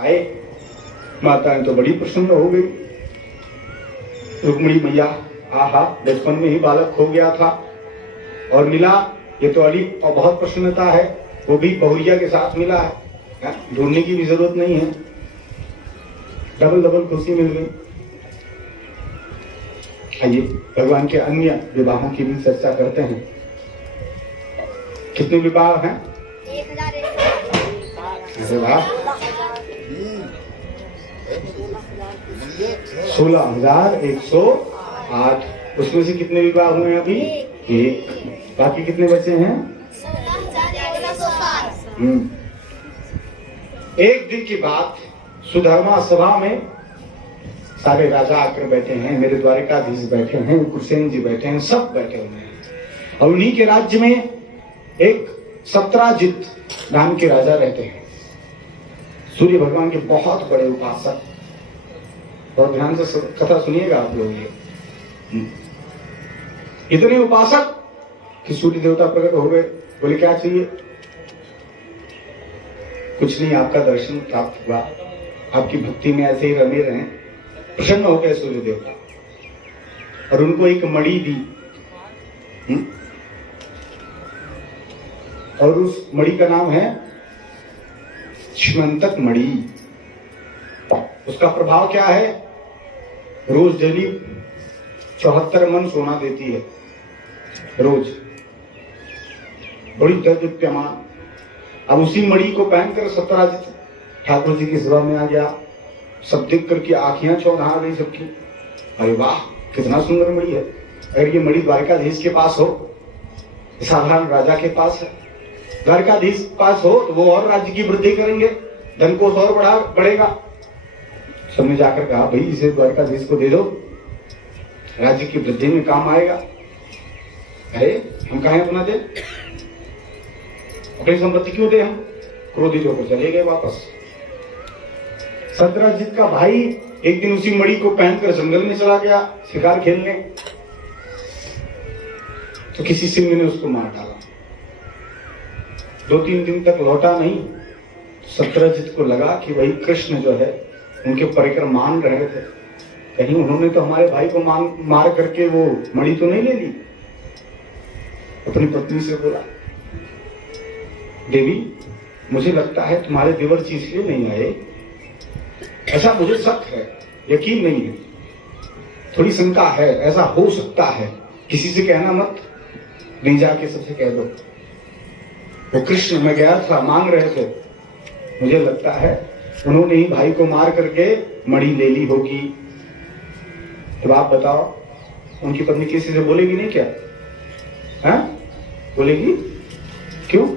आए। माताएं तो बड़ी प्रसन्न हो गई। रुक्मिणी मैया, आहा, बचपन में ही बालक खो गया था और मिला, ये तो अली और बहुत प्रसन्नता है, वो भी बहुरिया के साथ मिला है, ढूंढने की भी जरूरत नहीं है, डबल डबल खुशी मिल गई। आइए भगवान के अन्य विवाहों की भी चर्चा करते हैं। कितने विवाह हैं? 16,108। उसमें से कितने विवाह हुए हैं अभी? एक। बाकी कितने बचे हैं? 16,107। एक दिन की बात, सुधर्मा सभा में सारे राजा आकर बैठे हैं, मेरे द्वारिकाधीश बैठे हैं, कुरसेन जी बैठे हैं, सब बैठे हुए हैं। और उन्हीं के राज्य में एक सत्राजित नाम के राजा रहते हैं, सूर्य भगवान के बहुत बड़े उपासक। और ध्यान से कथा सुनिएगा आप लोग। ये इतने उपासक कि सूर्य देवता प्रकट हो गए। बोले क्या चाहिए? कुछ नहीं, आपका दर्शन प्राप्त हुआ, आपकी भक्ति में ऐसे ही रमे रहे। प्रसन्न हो गए सूर्य देवता और उनको एक मणि दी। और उस मणि का नाम है श्मंतक मणि। उसका प्रभाव क्या है? रोज डेली 74 मन सोना देती है, रोज, बड़ी दीप्यमान। अब उसी मणि को पहनकर सत्राजित ठाकुर जी की सभा में आ गया। सब देख करके आंखियां चौंधा गई सबकी। अरे वाह, कितना सुंदर मणि है। अगर ये मणि द्वारिकाधीश के पास हो, साधारण राजा के पास है, द्वारिकाधीश के पास हो तो वो और राज्य की वृद्धि करेंगे, धन को और बढ़ेगा। सबने जाकर कहा, भाई इसे द्वारिकाधीश को दे दो, राज्य की वृद्धि में काम आएगा। अरे हम कहें अपना दे, अपनी संपत्ति क्यों दे हम? क्रोधित होकर चले गए वापस। सत्राजित का भाई एक दिन उसी मणि को पहनकर जंगल में चला गया शिकार खेलने, तो किसी सिंह ने उसको मार डाला। 2-3 दिन तक लौटा नहीं। सत्राजित को लगा कि वही कृष्ण जो है उनके परिक्रम मान रहे थे, कहीं उन्होंने तो हमारे भाई को मार करके वो मणि तो नहीं ले ली। अपनी पत्नी से बोला, देवी मुझे लगता है तुम्हारे देवर जी इसलिए नहीं आए, ऐसा मुझे शक है, यकीन नहीं है, थोड़ी शंका है, ऐसा हो सकता है, किसी से कहना मत, नहीं जाके सबसे कह दो वो कृष्ण, मैं गया था, मांग रहे थे, मुझे लगता है उन्होंने ही भाई को मार करके मणि ले ली होगी। तो आप बताओ, उनकी पत्नी किसी से बोलेगी नहीं क्या? है? बोलेगी? क्यों?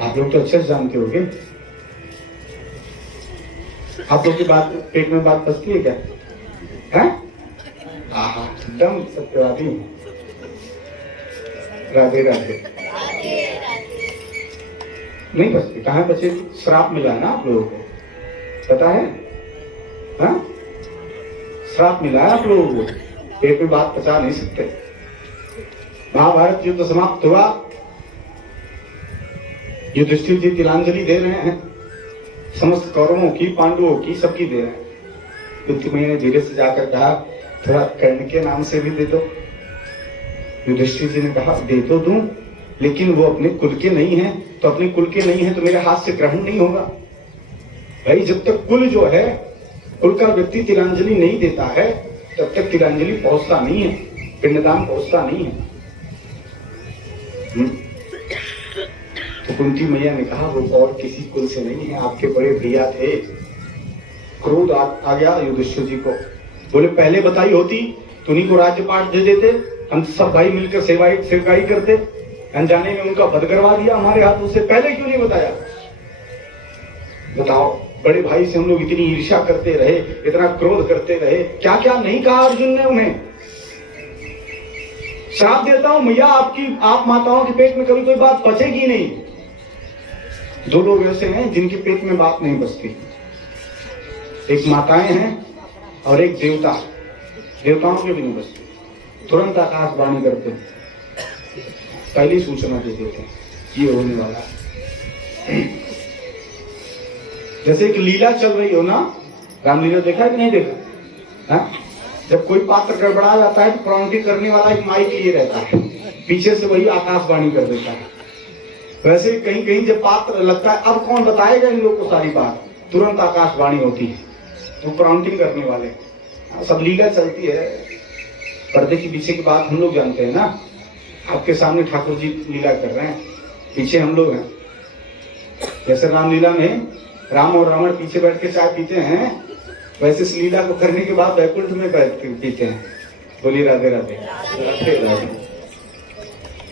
आप लोग तो अच्छे से जानते होंगे। आप लोग की बात, पेट में बात फंसती है क्या? है? एकदम सत्यवादी। राधे राधे। नहीं बचती, कहाँ बचे? श्राप मिला ना आप लोगों को, पता है? हाँ, श्राप मिला है आप लोगों को, पेट में बात पचा नहीं सकते। महाभारत युद्ध समाप्त हुआ, युधिष्ठिर जी तिलांजलि दे रहे हैं, समस्त कौरवों की, पांडवों की, सबकी दे रहे हैं। युधिष्ठिर ने धीरे से जाकर कहा, थोड़ा कर्ण के नाम से भी दे दो। युधिष्ठिर जी ने कहा, दे तो दूं, लेकिन वो अपने कुल के नहीं है, तो अपने कुल के नहीं है तो मेरे हाथ से ग्रहण नहीं होगा। भाई जब तक कुल जो है, कुल का व्यक्ति तिलांजलि नहीं देता है, तब तक तिलांजलि पहुंचता नहीं है, पिंडदान पहुंचता नहीं है। तो कुंती मैया ने कहा, वो और किसी कुल से नहीं है, आपके बड़े भैया थे। क्रोध आ गया युधिष्ठिर जी को। बोले पहले बताई होती तो उन्हीं को राज्यपाठ दे देते, हम सब भाई मिलकर सेवकाई करते। अनजाने में उनका वध करवा दिया हमारे हाथों से, पहले क्यों नहीं बताया? बताओ, बड़े भाई से हम लोग इतनी ईर्ष्या करते रहे, इतना क्रोध करते रहे, क्या क्या नहीं कहा अर्जुन ने उन्हें। श्राप देता हूं मैया, आप माताओं के पेट में कभी कोई बात बचेगी नहीं। 2 लोग ऐसे हैं जिनके पेट में बात नहीं बचती, एक माताएं हैं और एक देवता। देवताओं के भी नहीं बचती, तुरंत आकाशवाणी करते हैं, पहली सूचना दे देते हैं ये होने वाला। जैसे एक लीला चल रही हो ना, रामलीला देखा कि नहीं देखा? हाँ? जब कोई पात्र गड़बड़ा जाता है तो प्राणिकी करने वाला एक माइक लिए रहता है, पीछे से वही आकाशवाणी कर देता है। वैसे कहीं कहीं जब पात्र लगता है अब कौन बताएगा इन लोगों को सारी बात, तुरंत आकाशवाणी होती है, वो प्राणिकी करने वाले। सब लीला चलती है, पर्दे के पीछे की बात हम लोग जानते हैं ना। आपके सामने ठाकुर जी लीला कर रहे हैं, पीछे हम लोग हैं। जैसे रामलीला में राम और रावण पीछे बैठ के चाय पीते हैं, वैसे इस लीला को करने के बाद वैकुंठ में बैठ के पीते हैं। बोलिए राधे राधे राधे राधे।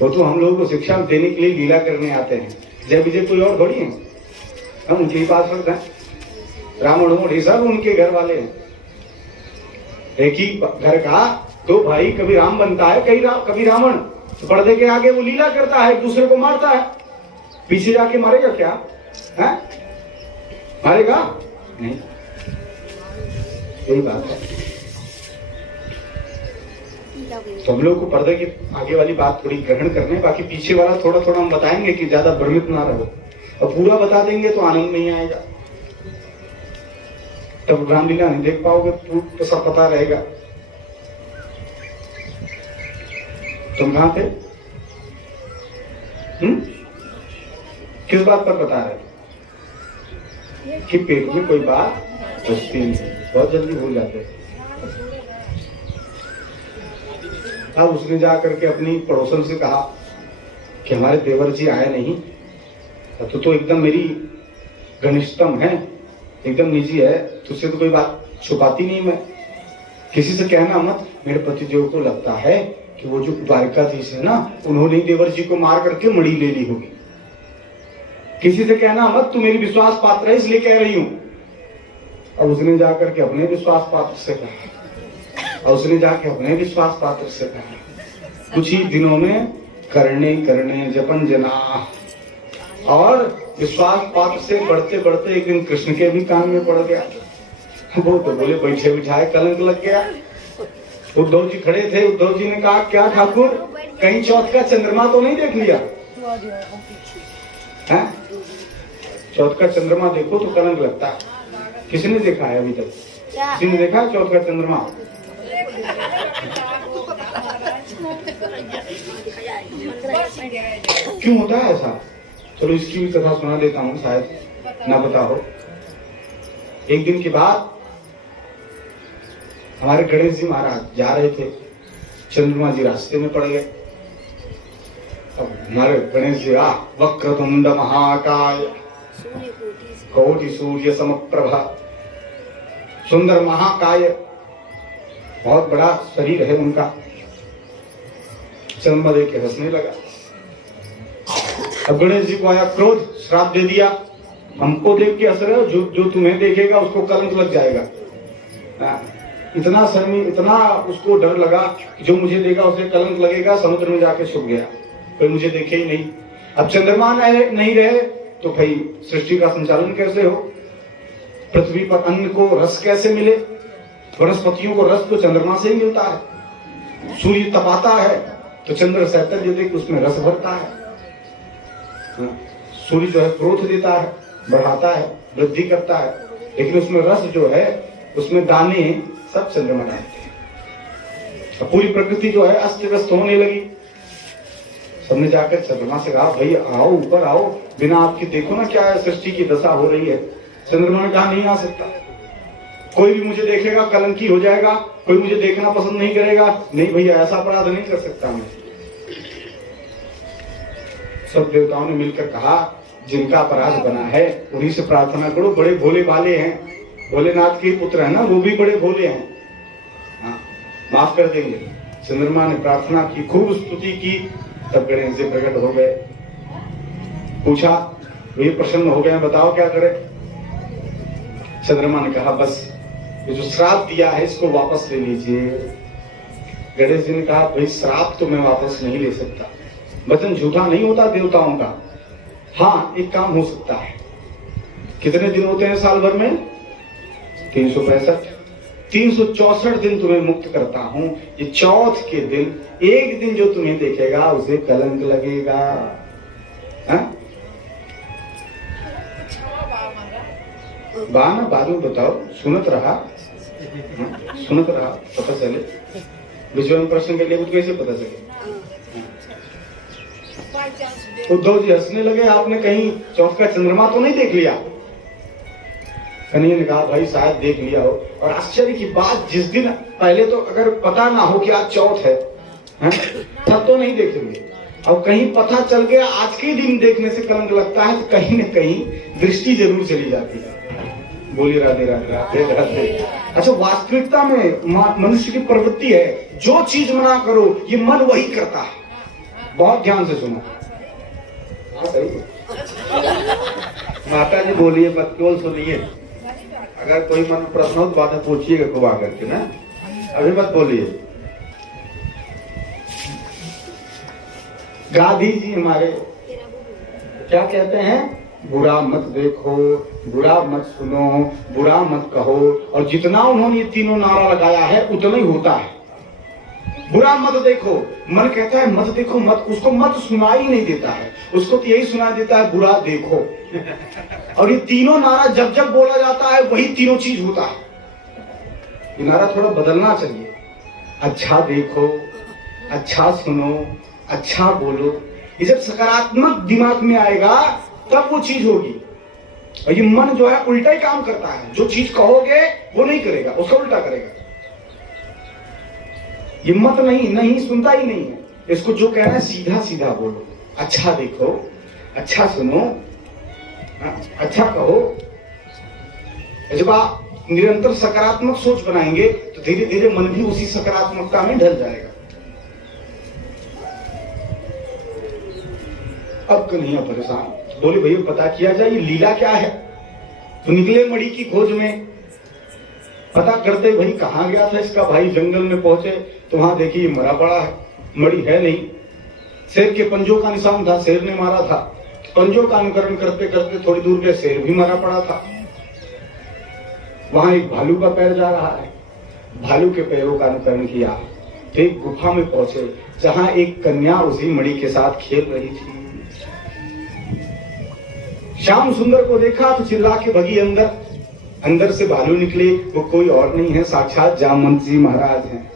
तो हम लोगों को शिक्षा देने के लिए लीला करने आते हैं। जय विजय कोई और थोड़ी है, हम उनके ही पास रखते हैं। रावण और सब उनके घर वाले हैं। एक ही घर का दो भाई, कभी राम बनता है कभी रावण। तो पर्दे के आगे वो लीला करता है, एक दूसरे को मारता है, पीछे जाके मारेगा क्या है? मारेगा नहीं, यही बात है। तो हम लोग को पर्दे की आगे वाली बात थोड़ी ग्रहण करने, बाकी पीछे वाला थोड़ा थोड़ा हम बताएंगे कि ज्यादा भ्रमित ना रहो। और पूरा बता देंगे तो आनंद नहीं आएगा, तब रामलीला नहीं देख पाओगे, तो सब पता रहेगा। तुम कहां थे? किस बात पर बता रहे कि पेट में कोई बात बचती नहीं, बहुत जल्दी भूल जाते। अब उसने जाकर के अपनी पड़ोसन से कहा कि हमारे देवर जी आए नहीं, तो एकदम मेरी घनिष्ठतम है, एकदम निजी है, तुझसे तो कोई बात छुपाती नहीं, मैं किसी से कहना मत। मेरे पतिदेव को लगता है कि वो जो द्वारिकाधीश है ना, उन्होंने देवर जी को मार करके मणि ले ली होगी। किसी से कहना मत, तू मेरी विश्वास पात्र है इसलिए कह रही हूं। और उसने जाकर के अपने विश्वास पात्र से कहा, और उसने जाके अपने विश्वास पात्र से कहा। कुछ ही दिनों में करने करने जपन जना, और विश्वास पात्र से बढ़ते बढ़ते एक दिन कृष्ण के भी कान में पड़ गया। वो तो बोले बैठे बिठाए कलंक लग गया। उद्धव जी खड़े थे, उद्धव जी ने कहा क्या ठाकुर, कहीं चौथ का चंद्रमा तो नहीं देख लिया है? चौथ का चंद्रमा देखो तो कलंक लगता है। किसने देखा है अभी तक? किसी ने देखा चौथ का चंद्रमा? क्यों होता है ऐसा? चलो इसकी भी कथा सुना देता हूँ, शायद ना पता हो। एक दिन के बाद हमारे गणेश जी महाराज जा रहे थे, चंद्रमा जी रास्ते में पड़ गए। अब हमारे गणेश जी वक्रतुंड महाकाय कोटि सूर्य समप्रभा, सुंदर महाकाय, बहुत बड़ा शरीर है उनका। चंद्रमा देख के हंसने लगा। अब गणेश जी को आया क्रोध, श्राप दे दिया, हमको देख के हंस रहे हो, जो तुम्हें देखेगा उसको कलंक लग जाएगा। इतना शर्मी, इतना उसको डर लगा कि जो मुझे देगा उसे कलंक लगेगा, समुद्र में जाके छुप गया, कोई मुझे देखे ही नहीं। अब चंद्रमा नहीं रहे तो भाई सृष्टि का संचालन कैसे हो? पृथ्वी पर अन्न को रस कैसे मिले? वनस्पतियों को रस तो चंद्रमा से ही मिलता है। सूर्य तपाता है तो चंद्र सहतर जो देख उसमें रस भरता है। सूर्य जो है क्रोध देता है, बढ़ाता है, वृद्धि करता है, लेकिन उसमें रस जो है, उसमें दाने सब चंद्रमा डालते हैं। पूरी प्रकृति जो है अस्त व्यस्त होने लगी। सबने जाकर चंद्रमा से कहा भाई आओ, ऊपर आओ, बिना आपकी देखो ना क्या है सृष्टि की दशा हो रही है। चंद्रमा ने कहा नहीं आ सकता, कोई भी मुझे देखेगा कलंकी हो जाएगा, कोई मुझे देखना पसंद नहीं करेगा। नहीं भैया ऐसा अपराध नहीं कर सकता मैं। सब देवताओं ने मिलकर कहा जिनका अपराध बना है उन्हीं से प्रार्थना करो, बड़े भोले भाले हैं, भोलेनाथ के पुत्र है ना, वो भी बड़े भोले हैं, हाँ माफ कर देंगे। चंद्रमा ने प्रार्थना की, खूब स्तुति की, तब गणेश जी प्रकट हो गए। पूछा वे प्रसन्न हो गए, बताओ क्या करें? चंद्रमा ने कहा बस ये जो श्राप दिया है इसको वापस ले लीजिए। गणेश जी ने कहा भाई श्राप तो मैं वापस नहीं ले सकता, वचन झूठा नहीं होता देवताओं का। हाँ एक काम हो सकता है। कितने दिन होते हैं साल भर में? 365। 364 दिन तुम्हें मुक्त करता हूं। ये चौथ के दिन एक दिन जो तुम्हें देखेगा उसे कलंक लगेगा। ना बाद में बताओ, सुनत रहा पता चले। विश्व में प्रश्न के लिए कैसे पता चले? उद्धव जी हंसने लगे, आपने कहीं चौथ का चंद्रमा तो नहीं देख लिया? कन्हैया ने कहा भाई शायद देख लिया हो। और आश्चर्य की बात, जिस दिन पहले तो अगर पता ना हो कि आज चौथ है तब तो नहीं देखेंगे, और कहीं पता चल गया आज के दिन देखने से कलंक लगता है, तो कहीं न कहीं दृष्टि जरूर चली जाती है। बोलिए राधे राधे राधे राधे। अच्छा, वास्तविकता में मनुष्य की प्रवृत्ति है, जो चीज मना करो ये मन वही करता है। बहुत ध्यान से सुनो। माता जी बोलिए, मत केवल सुनिए। अगर कोई मन में प्रश्न हो तो बाद में पूछिएगा को आकर के ना, अभी मत बोलिए। गांधी जी हमारे क्या कहते हैं? बुरा मत देखो, बुरा मत सुनो, बुरा मत कहो। और जितना उन्होंने ये तीनों नारा लगाया है उतना ही होता है। बुरा मत देखो, मन कहता है मत देखो, मत, उसको मत सुनाई नहीं देता है, उसको तो यही सुनाई देता है बुरा देखो। और ये तीनों नारा जब जब बोला जाता है वही तीनों चीज होता है। ये नारा थोड़ा बदलना चाहिए। अच्छा देखो, अच्छा सुनो, अच्छा बोलो। ये जब सकारात्मक दिमाग में आएगा तब वो चीज होगी। और ये मन जो है उल्टा ही काम करता है, जो चीज कहोगे वो नहीं करेगा, उसका उल्टा करेगा। ये मत नहीं सुनता ही नहीं है। इसको जो कहना है सीधा सीधा बोलो, अच्छा देखो, अच्छा सुनो, अच्छा कहो। जब आप निरंतर सकारात्मक सोच बनाएंगे तो धीरे धीरे मन भी उसी सकारात्मकता में ढल जाएगा। अब कन्हैया परेशान, बोले भैया पता किया जाए ये लीला क्या है। तो निकले मणि की खोज में, पता करते भाई कहाँ गया था इसका भाई। जंगल में पहुंचे तो वहां देखिए मरा पड़ा है, मणि है नहीं। शेर के पंजों का निशान था, शेर ने मारा था। पंजों का अनुकरण करते करते थोड़ी दूर के शेर भी मरा पड़ा था। वहां एक भालू का पैर जा रहा है, भालू के पैरों का अनुकरण किया। एक गुफा में पहुंचे जहां एक कन्या उसी मणि के साथ खेल रही थी। श्याम सुंदर को देखा तो चिल्ला के भगी अंदर। अंदर से भालू निकले, वो कोई और नहीं है, साक्षात जामवंत जी महाराज हैं।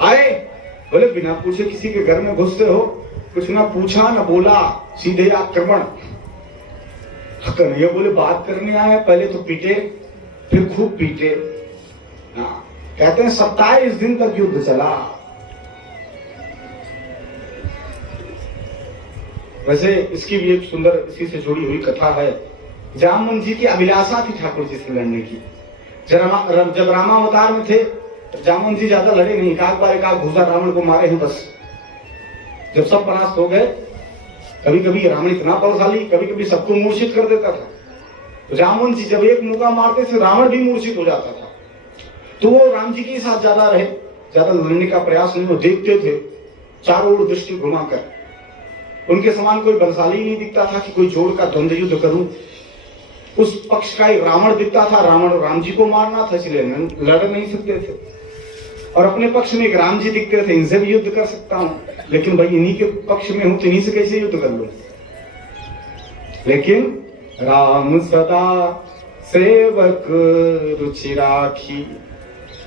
आए, बोले बिना पूछे किसी के घर में घुसते हो, कुछ ना पूछा ना बोला, सीधे आक्रमण। कन्हैया बोले बात करने आए, पहले तो पीटे, फिर खूब पीटे। हाँ, कहते हैं 27 दिन तक युद्ध चला। वैसे इसकी भी एक सुंदर इसी से जुड़ी हुई कथा है। जामवंत जी की अभिलाषा थी ठाकुर जी से लड़ने की। जब रामावतार में थे जामवंत जी ज्यादा लड़े नहीं, एक घुसा रावण को मारे हैं बस। जब सब परास्त हो गए, कभी कभी रावण इतना बलशाली, कभी कभी सबको मूर्छित कर देता था। तो जामवंत जी जब एक मुका मारते थे रावण भी मूर्छित हो जाता था। तो वो राम जी के साथ ज्यादा रहे, ज्यादा लड़ने का प्रयास नहीं, वो देखते थे चारों ओर दृष्टि घुमाकर। उनके समान कोई बलशाली नहीं दिखता था कि कोई जोड़ का द्वंद्व युद्ध करूं। उस पक्ष का एक रावण दिखता था, रावण और राम जी को मारना था, इसलिए लड़ नहीं सकते थे। और अपने पक्ष में एक राम जी दिखते थे, इनसे भी युद्ध कर सकता हूं, लेकिन भाई इन्हीं के पक्ष में हूं तो इन्हीं से कैसे युद्ध कर लूं। लेकिन राम सदा सेवक रुचि राखी,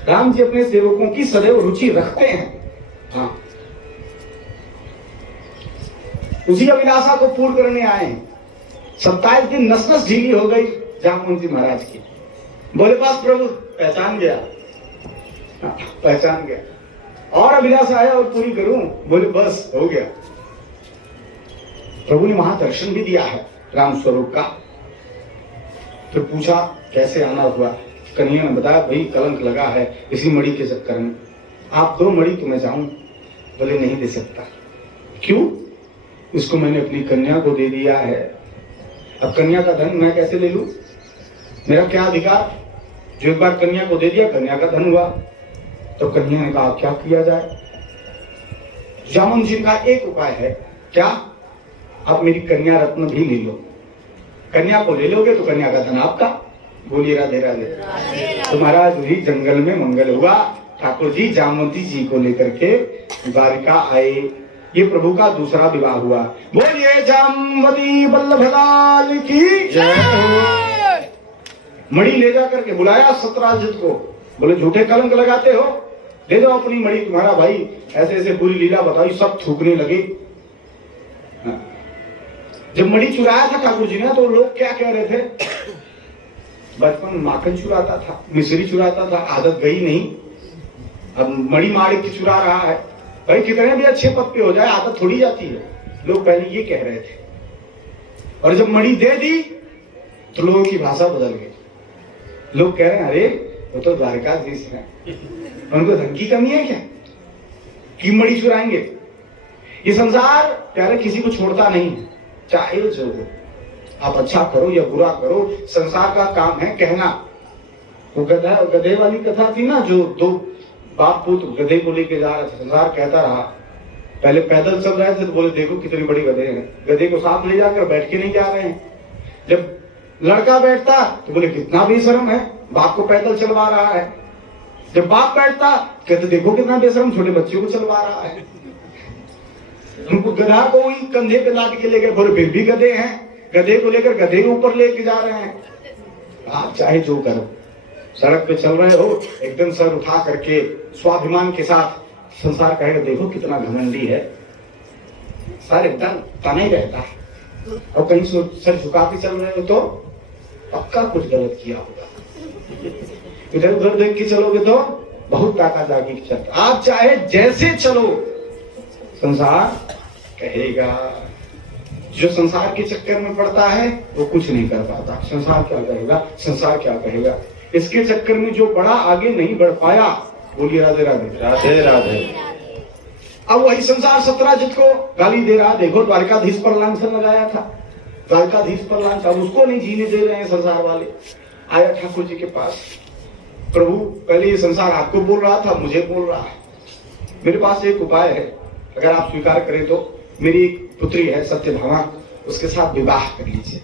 राम जी अपने सेवकों की सदैव रुचि रखते हैं। हाँ, उसी अभिलाषा को पूर्ण करने आए हैं। 27 दिन नस नस ढीली हो गई जामवंत जी महाराज की। बोले पास प्रभु पहचान गया, पहचान गया, और अभिलाषा है और पूरी करूं। बोले बस हो गया। प्रभु ने वहां दर्शन भी दिया है राम स्वरूप का। फिर पूछा कैसे आना हुआ। कन्हैया ने बताया भाई कलंक लगा है इसी मणि के चक्कर में, आप 2 मणि तो मैं जाऊं। बोले नहीं दे सकता। क्यों? इसको मैंने अपनी कन्या को दे दिया है, अब कन्या का धन मैं कैसे ले लूं? मेरा क्या अधिकार? जो एक बार कन्या को दे दिया कन्या का धन हुआ। तो कन्या ने कहा क्या किया जाए? जामुन जी का एक उपाय है। क्या? आप मेरी कन्या रत्न भी ले लो। कन्या को ले लोगे तो कन्या का धन आपका। बोलिए राधे राधे। तो महाराज वही जंगल में मंगल हुआ। ठाकुर जी जामवंती जी को लेकर के द्वारिका आए। ये प्रभु का दूसरा विवाह हुआ। बोलिए जामवती वल्लभ लाल की जय हो। मणि ले जा करके बुलाया सत्राजित को, बोले झूठे कलंक लगाते हो, ले जाओ अपनी मणि, तुम्हारा भाई ऐसे ऐसे पूरी लीला बताई, सब थूकने लगे। जब मणि चुराया था ठाकुर जी ने तो लोग क्या कह रहे थे, बचपन माखन चुराता था, मिश्री चुराता था, आदत गई नहीं, अब मणि मार के चुरा रहा है। भाई कितने भी अच्छे पद पे हो जाए आदत थोड़ी जाती है, लोग पहले ये कह रहे थे। और जब मणि दे दी तो लोगों की भाषा बदल गई, लोग कह रहे हैं अरे वो तो द्वारकाधीश है, उनको धन की कमी है क्या कि मणि चुराएंगे। ये संसार प्यारे किसी को छोड़ता नहीं है, चाहे जो हो, आप अच्छा करो या बुरा करो, संसार का काम है कहना। वो गधे वाली कथा थी ना, जो दो बाप पुत्र गधे को लेके जा रहे थे, संसार कहता रहा, पहले पैदल चल रहे थे तो बोले देखो कितनी बड़ी गधे हैं, गधे को साथ ले जाकर बैठ के नहीं जा रहे हैं। जब लड़का बैठता तो बोले कितना बेशरम है, बाप को पैदल चलवा रहा है। जब बाप बैठता कहते देखो कितना बेशरम, छोटे बच्चे को चलवा रहा है। उनको गधा को ही कंधे पे लाद के लेकर, बोले फिर भी गधे हैं, गधे को लेकर गधे के ऊपर लेके जा रहे हैं। आप चाहे जो करो, सड़क पे चल रहे हो एकदम सर उठा करके स्वाभिमान के साथ, संसार कहेगा देखो कितना घमंडी है, सर एकदम तना ही रहता है। और कहीं सर झुका के चल रहे हो तो पक्का कुछ गलत किया होगा। इधर उधर देख के चलोगे तो बहुत ताका जागी चलता। आप चाहे जैसे चलो, संसार कहेगा। जो संसार के चक्कर में पड़ता है वो कुछ नहीं कर पाता। संसार क्या कहेगा, संसार क्या कहेगा, इसके चक्कर में जो बड़ा आगे नहीं बढ़ पाया। बोलिए राधे राधे। राधे राधे। अब वही संसार सत्राजित को गाली दे रहा, देखो द्वारकाधीश पर लांछन लगाया था, द्वारकाधीश पर लांछन, अब उसको नहीं जीने दे रहे हैं संसार वाले। आया ठाकुर जी के पास, प्रभु पहले ये संसार आपको बोल रहा था, मुझे बोल रहा है, मेरे पास एक उपाय है, अगर आप स्वीकार करें तो मेरी एक पुत्री है सत्यभामा, उसके साथ विवाह कर लीजिए,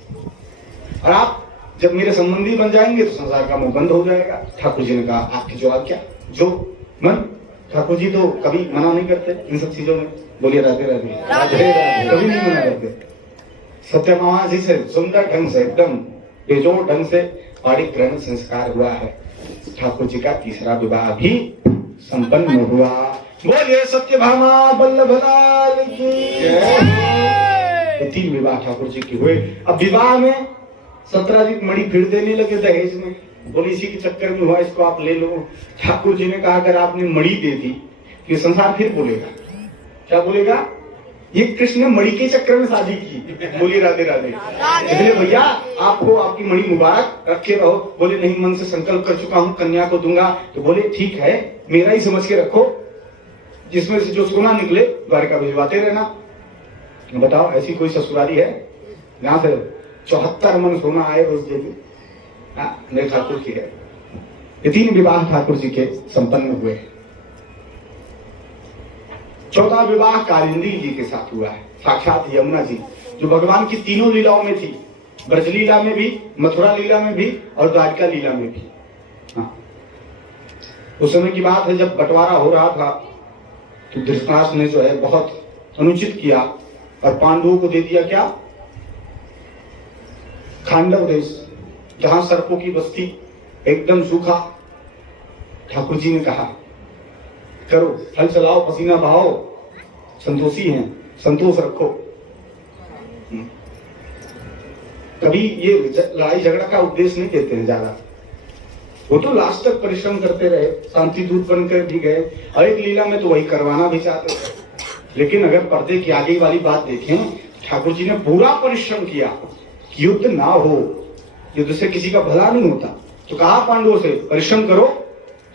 और आप जब मेरे संबंधी बन जाएंगे तो संसार का मुंह बंद हो जाएगा। ठाकुर जी ने कहा आपकी जो आज्ञा, जो मन। ठाकुर जी तो कभी मना नहीं करते इन सब चीजों में। बोलिए राधे राधे। राधे राधे। कभी नहीं मना करते। सत्यभामा जी से सुंदर ढंग से, एकदम बेजोड़ ढंग से पाणिक ग्रहण संस्कार हुआ है। ठाकुर जी का तीसरा विवाह भी संपन्न हुआ। बोलिए सत्यभामा वल्लभ लाल की जय। 3 विवाह ठाकुर जी के हुए। अब विवाह में सत्राजित मणि फिर देने लगे दहेज में, बोले इसी के चक्कर में हुआ, इसको आप ले लो। ठाकुर जी ने कहा अगर आपने मणि दे दी तो ये संसार फिर बोलेगा, क्या बोलेगा, ये कृष्ण ने मणि के चक्कर में शादी की। बोलिए राधे राधे। इसलिए भैया आपको आपकी मणि मुबारक, रखे रहो। बोले नहीं, मन से संकल्प कर चुका हूँ, कन्या को दूंगा। तो बोले ठीक है, मेरा ही समझ के रखो, जिसमें से जो सोना निकले द्वारका भिजवाते रहना। बताओ ऐसी कोई ससुराली है जहां से 74 मन सोना आए रोज देवी? मेरे ठाकुर की है। ये 3 विवाह ठाकुर जी के संपन्न हुए। चौथा विवाह कालिंदी जी के साथ हुआ है, साक्षात यमुना जी, जो भगवान की तीनों लीलाओं में थी, ब्रज लीला में भी, मथुरा लीला में भी और द्वारका लीला में भी। हाँ, उस समय की बात है जब बंटवारा हो रहा था तो धृतराष्ट्र ने जो है बहुत अनुचित किया और पांडवों को दे दिया क्या, खांडव देश, जहां सर्पों की बस्ती, एकदम सूखा। ठाकुर जी ने कहा करो, हल चलाओ, पसीना बहाओ, संतोषी हैं, संतोष रखो। कभी ये लड़ाई झगड़ा का उपदेश नहीं देते हैं ज्यादा, वो तो लास्ट तक परिश्रम करते रहे, शांति दूत बनकर भी गए, और एक लीला में तो वही करवाना भी चाहते थे। लेकिन अगर पर्दे की आगे वाली बात देखें, ठाकुर जी ने पूरा परिश्रम किया कि युद्ध ना हो, युद्ध से किसी का भला नहीं होता। तो कहा पांडवों से परिश्रम करो,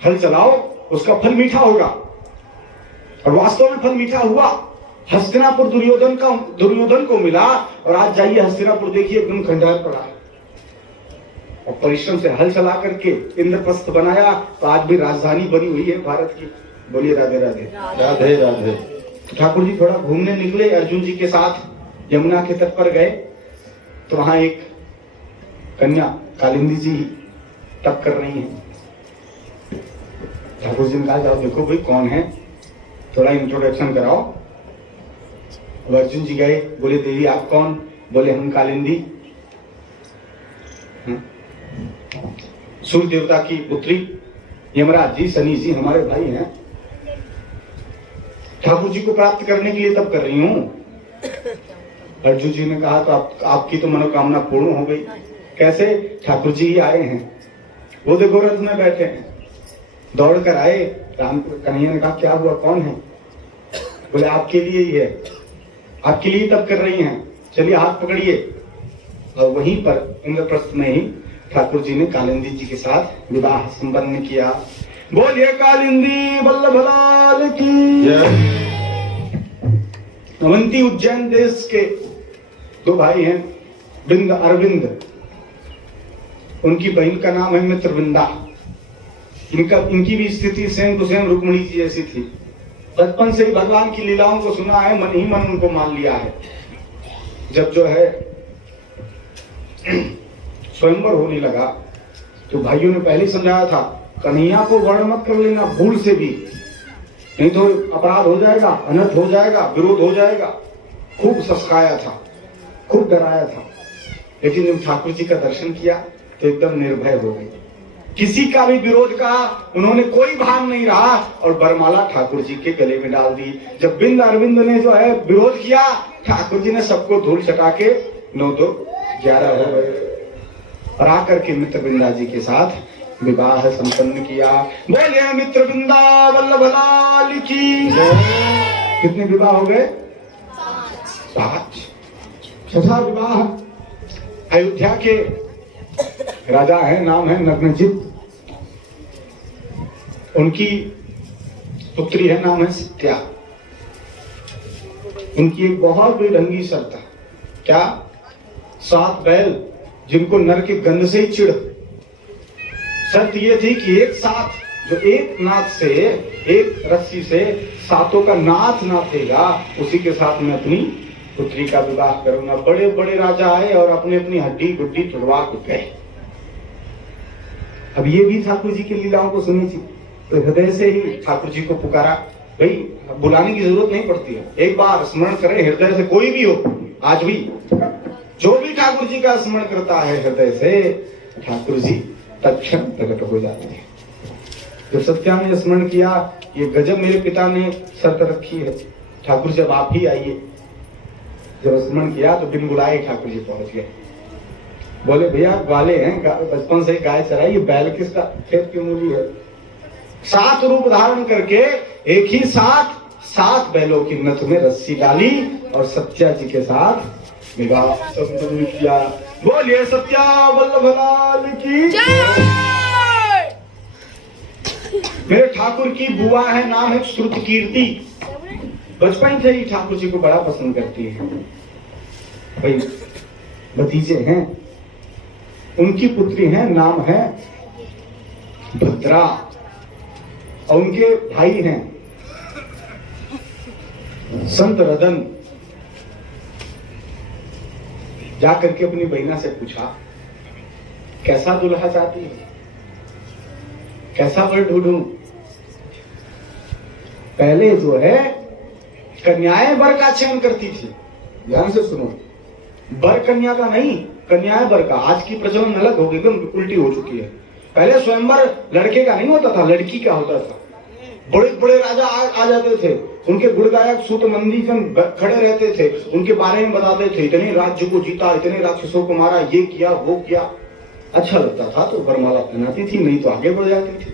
हल चलाओ, उसका फल मीठा होगा। और वास्तव में फल मीठा हुआ। हस्तिनापुर दुर्योधन को मिला, और आज जाइए हस्तिनापुर देखिए एकदम खंडहर पड़ा है। और परिश्रम से हल चला करके इंद्रप्रस्थ बनाया, तो आज भी राजधानी बनी हुई है भारत की। बोलिए राधे राधे। राधे राधे। तो ठाकुर जी थोड़ा घूमने निकले अर्जुन जी के साथ, यमुना के तट पर गए, तो वहां एक कन्या कालिंदी जी तप कर रही हैं। ठाकुर जी ने कहा जाओ देखो भाई कौन है, थोड़ा इंट्रोडक्शन कराओ। अर्जुन जी गए, बोले देवी आप कौन? बोले हम कालिंदी। सूर्य देवता की पुत्री, यमराज जी, शनि जी हमारे भाई हैं। ठाकुर जी को प्राप्त करने के लिए तब कर रही हूं। अर्जुन जी ने कहा तो आपकी तो मनोकामना पूर्ण हो गई। कैसे? ठाकुर जी ही आए हैं, वो देखो रथ में बैठे हैं, दौड़ कर आए। राम कन्हैया ने कहा क्या हुआ, कौन है? बोले आपके लिए ही है, आपके लिए तब कर रही हैं, चलिए हाथ पकड़िए। और वहीं पर इंद्रप्रस्थ में ही ठाकुर जी ने कालिंदी जी के साथ विवाह संपन्न किया। बोलिए कालिंदी वल्लभ लाल की। अवंती उज्जैन देश के दो भाई हैं, बिंद अरविंद, उनकी बहन का नाम है मित्रविंदा। इनकी भी स्थिति same to same Rukmini ji जैसी थी। बचपन से ही भगवान की लीलाओं को सुना है, मन ही मन उनको मान लिया है। जब जो है स्वयंवर होने लगा तो भाइयों ने पहले समझाया था, कन्हैया को वर्ण मत कर लेना भूल से भी, नहीं तो अपराध हो जाएगा, अनर्थ हो जाएगा, विरोध हो जाएगा। खूब सस्काया था, खूब डराया था, लेकिन जब ठाकुर जी का दर्शन किया तो एकदम निर्भय हो गए। किसी का भी विरोध का उन्होंने कोई भान नहीं रहा और वरमाला ठाकुर जी के गले में डाल दी। जब बिंद अरविंद ने जो है विरोध किया, ठाकुर जी ने सबको धूल चटा के 9 तो 11 हो गए और आकर के मित्रविंदा जी के साथ विवाह संपन्न किया। बोलिए मित्रविंदा वल्लभ लाल की। कितने विवाह हो गए? 5। छठा विवाह अयोध्या के राजा है, नाम है नग्नजित। उनकी पुत्री है, नाम है सत्या। उनकी एक बहुत बेढंगी शर्त है। क्या? 7 बैल जिनको नर के गंध से ही चिढ़। शर्त ये थी कि एक साथ जो एक नाथ से, एक रस्सी से 7 का नाथ नाथेगा, उसी के साथ मैं अपनी पुत्री का विवाह करूंगा। बड़े बड़े राजा आए और अपनी अपनी हड्डी गुड्डी तुड़वा के गए। अब ये भी ठाकुर जी की लीलाओं को सुनी थी तो हृदय से ही ठाकुर जी को पुकारा। भाई बुलाने की जरूरत नहीं पड़ती है, एक बार स्मरण करें हृदय से, कोई भी हो। आज भी जो भी ठाकुर जी का स्मरण करता है हृदय से, ठाकुर जी तत्क्षण प्रकट हो जाते हैं। जब सत्या ने स्मरण किया, ये गजब मेरे पिता ने शर्त रखी है, ठाकुर जब आप ही आइए। जब स्मरण किया तो बिन बुलाए ठाकुर जी पहुंच गए। बोले भैया ग्वाले हैं, बचपन से गाय चराई, बैल किसका, खेत की मूली है। 7 रूप धारण करके एक ही साथ 7 बैलों की नथ में रस्सी डाली और सत्या जी के साथ विवाह संपन्न किया। बोलिए सत्या वल्लभ लाल की जय। मेरे ठाकुर की बुआ है, नाम है श्रुत कीर्ति। बचपन से ही ठाकुर जी को बड़ा पसंद करती है। भाई भतीजे हैं, उनकी पुत्री है, नाम है भद्रा, और उनके भाई हैं संत रदन। जाकर के अपनी बहना से पूछा कैसा दुल्हा चाहती है, कैसा वर ढूंढूं। पहले जो है कन्याएं वर का चयन करती थी, ध्यान से सुनो, वर कन्या का नहीं, कन्याएं वर का। आज की प्रचलन अलग हो गई, उल्टी हो चुकी है। पहले स्वयंवर लड़के का नहीं होता था, लड़की का होता था। बड़े बड़े राजा आ जाते थे, उनके गुणगायक सूत मंदी जन खड़े रहते थे, उनके बारे में बताते थे, इतने राज्य को जीता, इतने राक्षसों को मारा, ये किया वो किया। अच्छा लगता था तो वरमाला पहनाती थी, नहीं तो आगे बढ़ जाती थी।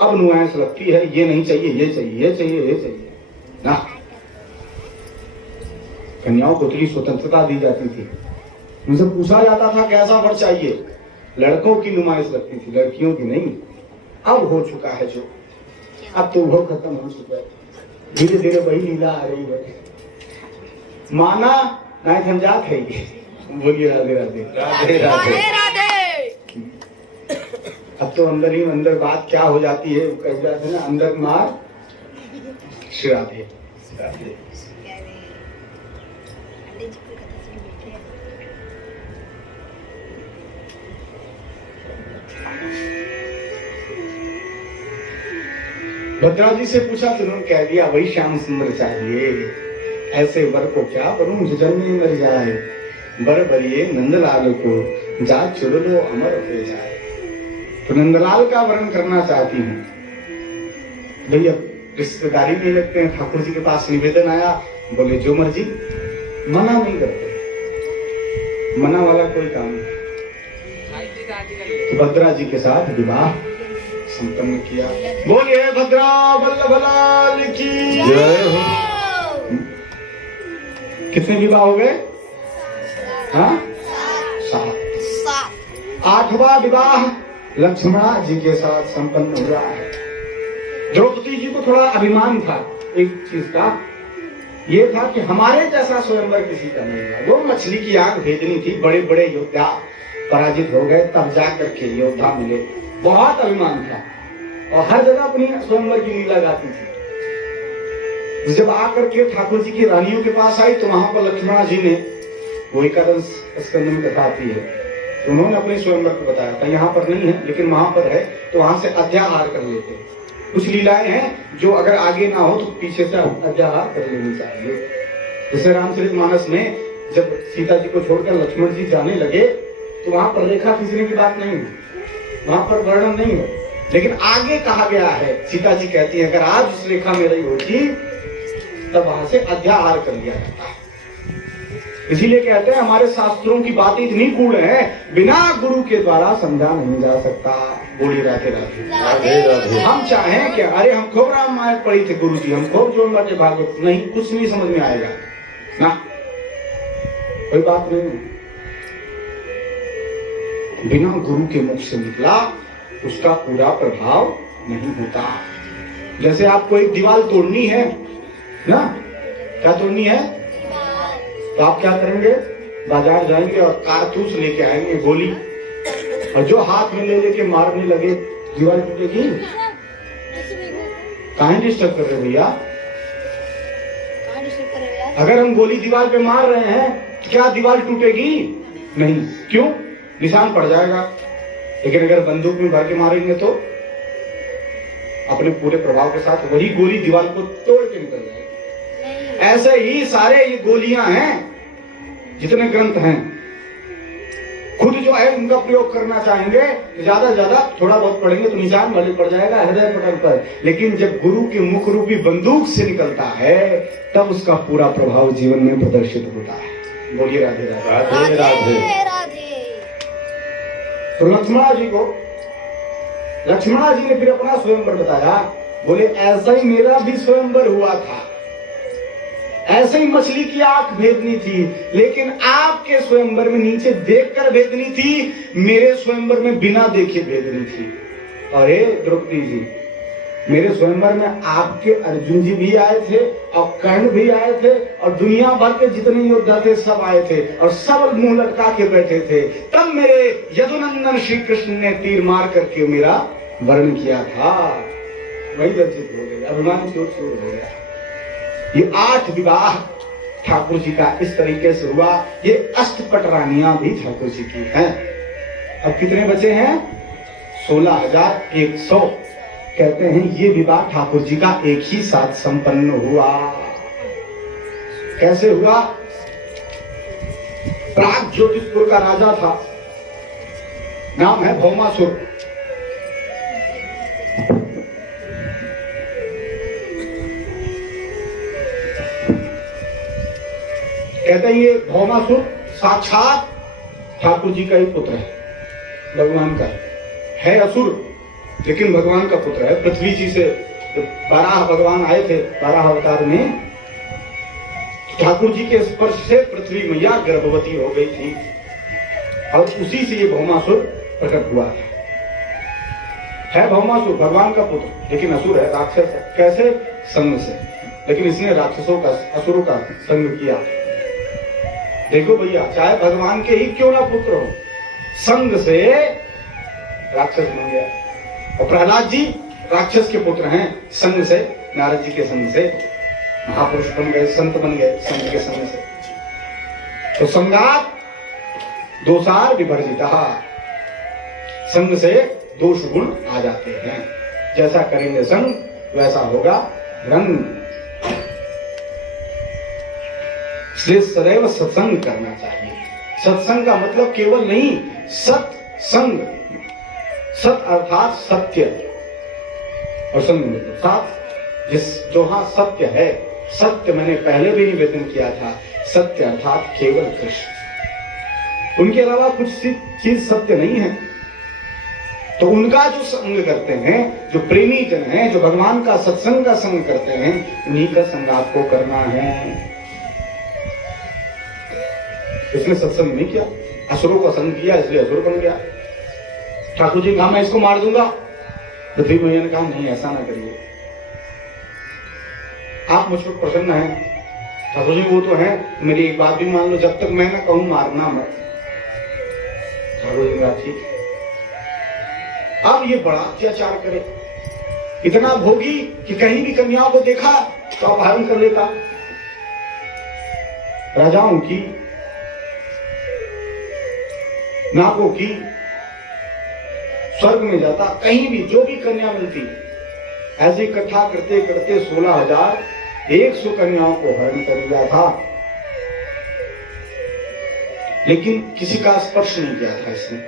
अब नुआंस लगती है, ये नहीं चाहिए, ये चाहिए, ये चाहिए, ये चाहिए ना। कन्याओं को इतनी स्वतंत्रता दी जाती थी, उनसे पूछा जाता था कैसा वर चाहिए। लड़कों की नुमाइश लगती थी, लड़कियों की नहीं। अब हो चुका है जो, अब तो वो खत्म हो चुका है। धीरे धीरे वही लीला आ रही है। माना ना समझात है ये। बोलिए राधे राधे राधे राधे राधे। अब तो अंदर ही अंदर बात क्या हो जाती है, कह जाते हैं ना, अंदर मार श्री राधे राधे। भद्रा जी से पूछा तो उन्होंने कह दिया वही श्याम सुंदर चाहिए। ऐसे वर को क्या करूं जो जन्म में मर जाए। वर बरिए नंदलाल को जा चुड़ लो अमर हो जाए। तो नंदलाल का वर्णन करना चाहती हूँ। भैया रिश्तेदारी में लगते हैं, ठाकुर जी के पास निवेदन आया, बोले जो मर्जी, मना नहीं करते, मना वाला कोई काम नहीं। भद्रा जी के साथ विवाह संपन्न किया। बोलिए भद्रा वल्लभ लाल की जय हो। कितने विवाह हो गए? हाँ, 7। 8वां विवाह लक्ष्मणा जी के साथ संपन्न हुआ है। द्रौपदी जी को थोड़ा अभिमान था एक चीज का, ये था कि हमारे जैसा स्वयंवर किसी का नहीं हुआ। वो मछली की आग भेजनी थी, बड़े बड़े योद्धा पराजित हो गए, तब जाकर के योद्धा मिले। बहुत अभिमान था और हर जगह अपनी स्वयंवर की लीला गाती थी। जब आकर के ठाकुर जी की रानियों के पास आई तो वहां पर लक्ष्मणा जी ने, वो एकादश स्कंद में कथा आती है, तो उन्होंने अपने स्वयंवर को बताया था, यहाँ पर नहीं है लेकिन वहां पर है, तो वहां से अध्याहार कर लेते। कुछ लीलाएं हैं जो अगर आगे ना हो तो पीछे से अध्याहार कर लेनी चाहिए। जैसे रामचरितमानस में जब सीता जी को छोड़कर लक्ष्मण जी जाने लगे तो वहां पर रेखा खींचने की बात नहीं है, वहां पर वर्णन नहीं है, लेकिन आगे कहा गया है, सीता जी कहती है अगर आज उस रेखा में रही होती तब वहां से अध्याहार कर लिया जाता। इसीलिए कहते हैं हमारे शास्त्रों की बातें इतनी गूढ़ है, बिना गुरु के द्वारा समझा नहीं जा सकता। बोली राधे राधे राधे राधे। हम चाहें कि अरे हम खूब रामायण पढ़ी थे गुरु जी, हम खूब जोड़ बाटे भागवत, नहीं, कुछ नहीं समझ में आएगा ना, कोई बात नहीं। बिना गुरु के मुख से निकला उसका पूरा प्रभाव नहीं होता। जैसे आपको एक दीवार तोड़नी है ना, क्या तोड़नी है, तो आप क्या करेंगे, बाजार जाएंगे और कारतूस लेके आएंगे, गोली, और जो हाथ में ले लेके मारने लगे दीवार टूटेगी। काहे डिस्टर्ब कर रहे भैया? अगर हम गोली दीवार पे मार रहे हैं तो क्या दीवार टूटेगी? नहीं। क्यों? निशान पड़ जाएगा। लेकिन अगर बंदूक में भर के मारेंगे तो अपने पूरे प्रभाव के साथ वही गोली दीवार को तोड़ के निकल जाएगी। ऐसे ही सारे ये गोलियां हैं, जितने ग्रंथ हैं, खुद जो है उनका प्रयोग करना चाहेंगे तो ज्यादा थोड़ा बहुत पढ़ेंगे तो निशान भले पड़ जाएगा हृदय पटल पर, लेकिन जब गुरु के मुख रूपी बंदूक से निकलता है तब उसका पूरा प्रभाव जीवन में प्रदर्शित होता है। बोलिए राधे राधे राधे राधे। तो लक्ष्मणा जी ने फिर अपना स्वयंवर बताया, बोले ऐसा ही मेरा भी स्वयंवर हुआ था, ऐसे ही मछली की आंख भेदनी थी, लेकिन आपके स्वयंवर में नीचे देखकर भेदनी थी, मेरे स्वयंवर में बिना देखे भेदनी थी। अरे द्रौपदी जी, मेरे स्वयंवर में आपके अर्जुन जी भी आए थे और कर्ण भी आए थे और दुनिया भर के जितने योद्धा थे सब आए थे और सब मुंह लटका के बैठे थे। तब मेरे यदुनंदन श्री कृष्ण ने तीर मार करके मेरा वर्ण किया था, वही लज्जित हो गए, अभिमान चोट हो गया। ये 8 विवाह ठाकुर जी का इस तरीके से हुआ। ये अष्टपट रानियां भी ठाकुर जी की हैं। अब कितने बचे हैं? 16,100। कहते हैं ये विवाह ठाकुर जी का एक ही साथ संपन्न हुआ। कैसे हुआ? प्राग ज्योतिषपुर का राजा था, नाम है भौमासुर। कहते हैं ये भौमासुर साक्षात ठाकुर जी का ही पुत्र है, भगवान का है। असुर लेकिन भगवान का पुत्र है। पृथ्वी जी से 12 भगवान आए थे 12 अवतार में, ठाकुर जी के स्पर्श से पृथ्वी मैया गर्भवती हो गई थी और उसी से ये भौमासुर प्रकट हुआ है। भौमासुर भगवान का पुत्र लेकिन असुर है, राक्षस है। कैसे? संग से। लेकिन इसने राक्षसों का, असुरों का संग किया। देखो भैया, चाहे भगवान के ही क्यों ना पुत्र हो, संग से राक्षस बन गया। और प्रहलाद जी राक्षस के पुत्र हैं, संग से, नारद जी के संग से महापुरुष बन गए, संत बन गए संग के संग से। तो संगात दोषार विवर्जिता, संग से दोष गुण आ जाते हैं। जैसा करेंगे संग वैसा होगा रंग। इसलिए सदैव सत्संग करना चाहिए। सत्संग का मतलब केवल नहीं, सत्संग। सत अर्थात सत्य, और संग मतलब साथ। जहाँ सत्य है, सत्य मैंने पहले भी निवेदन किया था, सत्य अर्थात केवल कृष्ण, उनके अलावा कुछ चीज सत्य नहीं है। तो उनका जो संग करते हैं, जो प्रेमी जन हैं, जो भगवान का सत्संग का संग करते हैं, उन्हीं का संग आपको करना है। इसने सत्संग नहीं किया, असुरों का संग किया, इसलिए असुर बन गया। ठाकुर जी कहा मैं इसको मार दूंगा, पृथ्वी मैया ने कहा नहीं ऐसा ना करिए, आप मुझ पर प्रसन्न हैं। ठाकुर जी वो तो है, मेरी एक बात भी मान लो, जब तक मैं ना कहूं मारना मत। ठाकुर जी कहा ठीक। अब ये बड़ा अत्याचार करे, इतना भोगी कि कहीं भी कन्याओं को देखा तो अपहरण कर लेता, राजाओं की, नागों की, स्वर्ग में जाता, कहीं भी जो भी कन्या मिलती, ऐसे इकट्ठा करते करते 16,100 कन्याओं को हरण कर लिया था, लेकिन किसी का स्पर्श नहीं किया था इसने,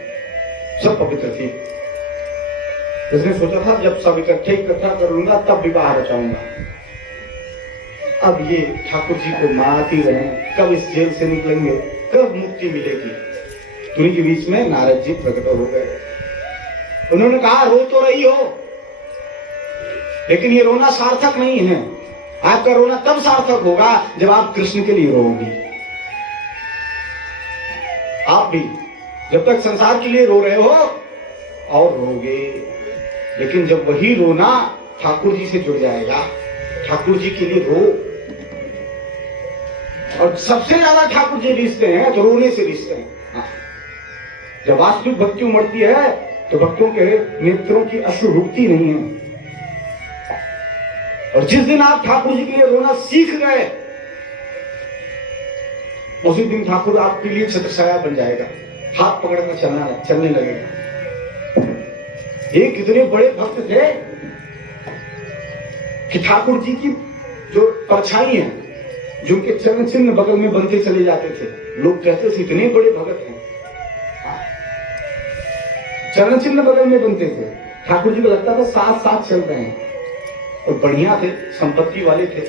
सब पवित्र थी। इसने सोचा था जब सब इकट्ठा कर लूंगा तब विवाह रचाऊंगा। अब ये ठाकुर जी को मारती रहे, कब इस जेल से निकलेंगे, कब मुक्ति मिलेगी। उन्हीं के बीच में नारद जी प्रकट हो गए। उन्होंने कहा रो तो रही हो, लेकिन ये रोना सार्थक नहीं है। आपका रोना तब सार्थक होगा जब आप कृष्ण के लिए रोओगी। आप भी जब तक संसार के लिए रो रहे हो और रोगे, लेकिन जब वही रोना ठाकुर जी से जुड़ जाएगा, ठाकुर जी के लिए रो। और सबसे ज्यादा ठाकुर जी रिश्ते हैं तो रोने से रिश्ते हैं। जब वास्तविक भक्ति उमड़ती है तो भक्तों के नेत्रों की अश्रु रुकती नहीं है। और जिस दिन आप ठाकुर जी के लिए रोना सीख गए, उसी दिन ठाकुर आपके लिए छत्रछाया बन जाएगा, हाथ पकड़कर चलने लगेगा। ये कितने बड़े भक्त थे कि ठाकुर जी की जो परछाई है, जो उनके चरण चिन्ह बगल में बनते चले जाते थे, लोग कहते थे इतने बड़े भगत हैं, चरण चिन्ह बगल में बनते थे। ठाकुर जी को लगता था साथ साथ चल रहे हैं, और बढ़िया थे, संपत्ति वाले थे।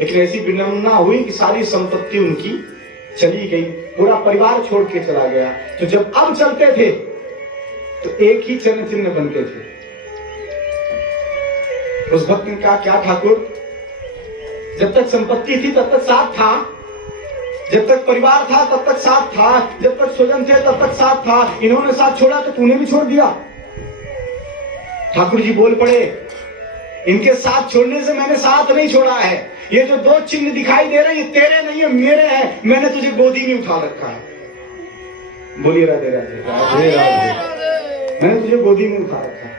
लेकिन ऐसी विडंबना हुई कि सारी संपत्ति उनकी चली गई, पूरा परिवार छोड़ के चला गया। तो जब अब चलते थे तो एक ही चरण चिन्ह बनते थे। उस भक्त ने कहा क्या ठाकुर, जब तक संपत्ति थी तब तक साथ था, जब तक परिवार था तब तक साथ था, जब तक स्वजन थे तब तक साथ था, इन्होंने साथ छोड़ा तो तूने भी छोड़ दिया। ठाकुर जी बोल पड़े, इनके साथ छोड़ने से मैंने साथ नहीं छोड़ा है। ये जो दो चिन्ह दिखाई दे रहे हैं ये तेरे नहीं है, मेरे हैं। मैंने तुझे गोदी में उठा रखा है। बोलिए राधे राधे राधे राधे। मैंने तुझे गोदी में उठा रखा है।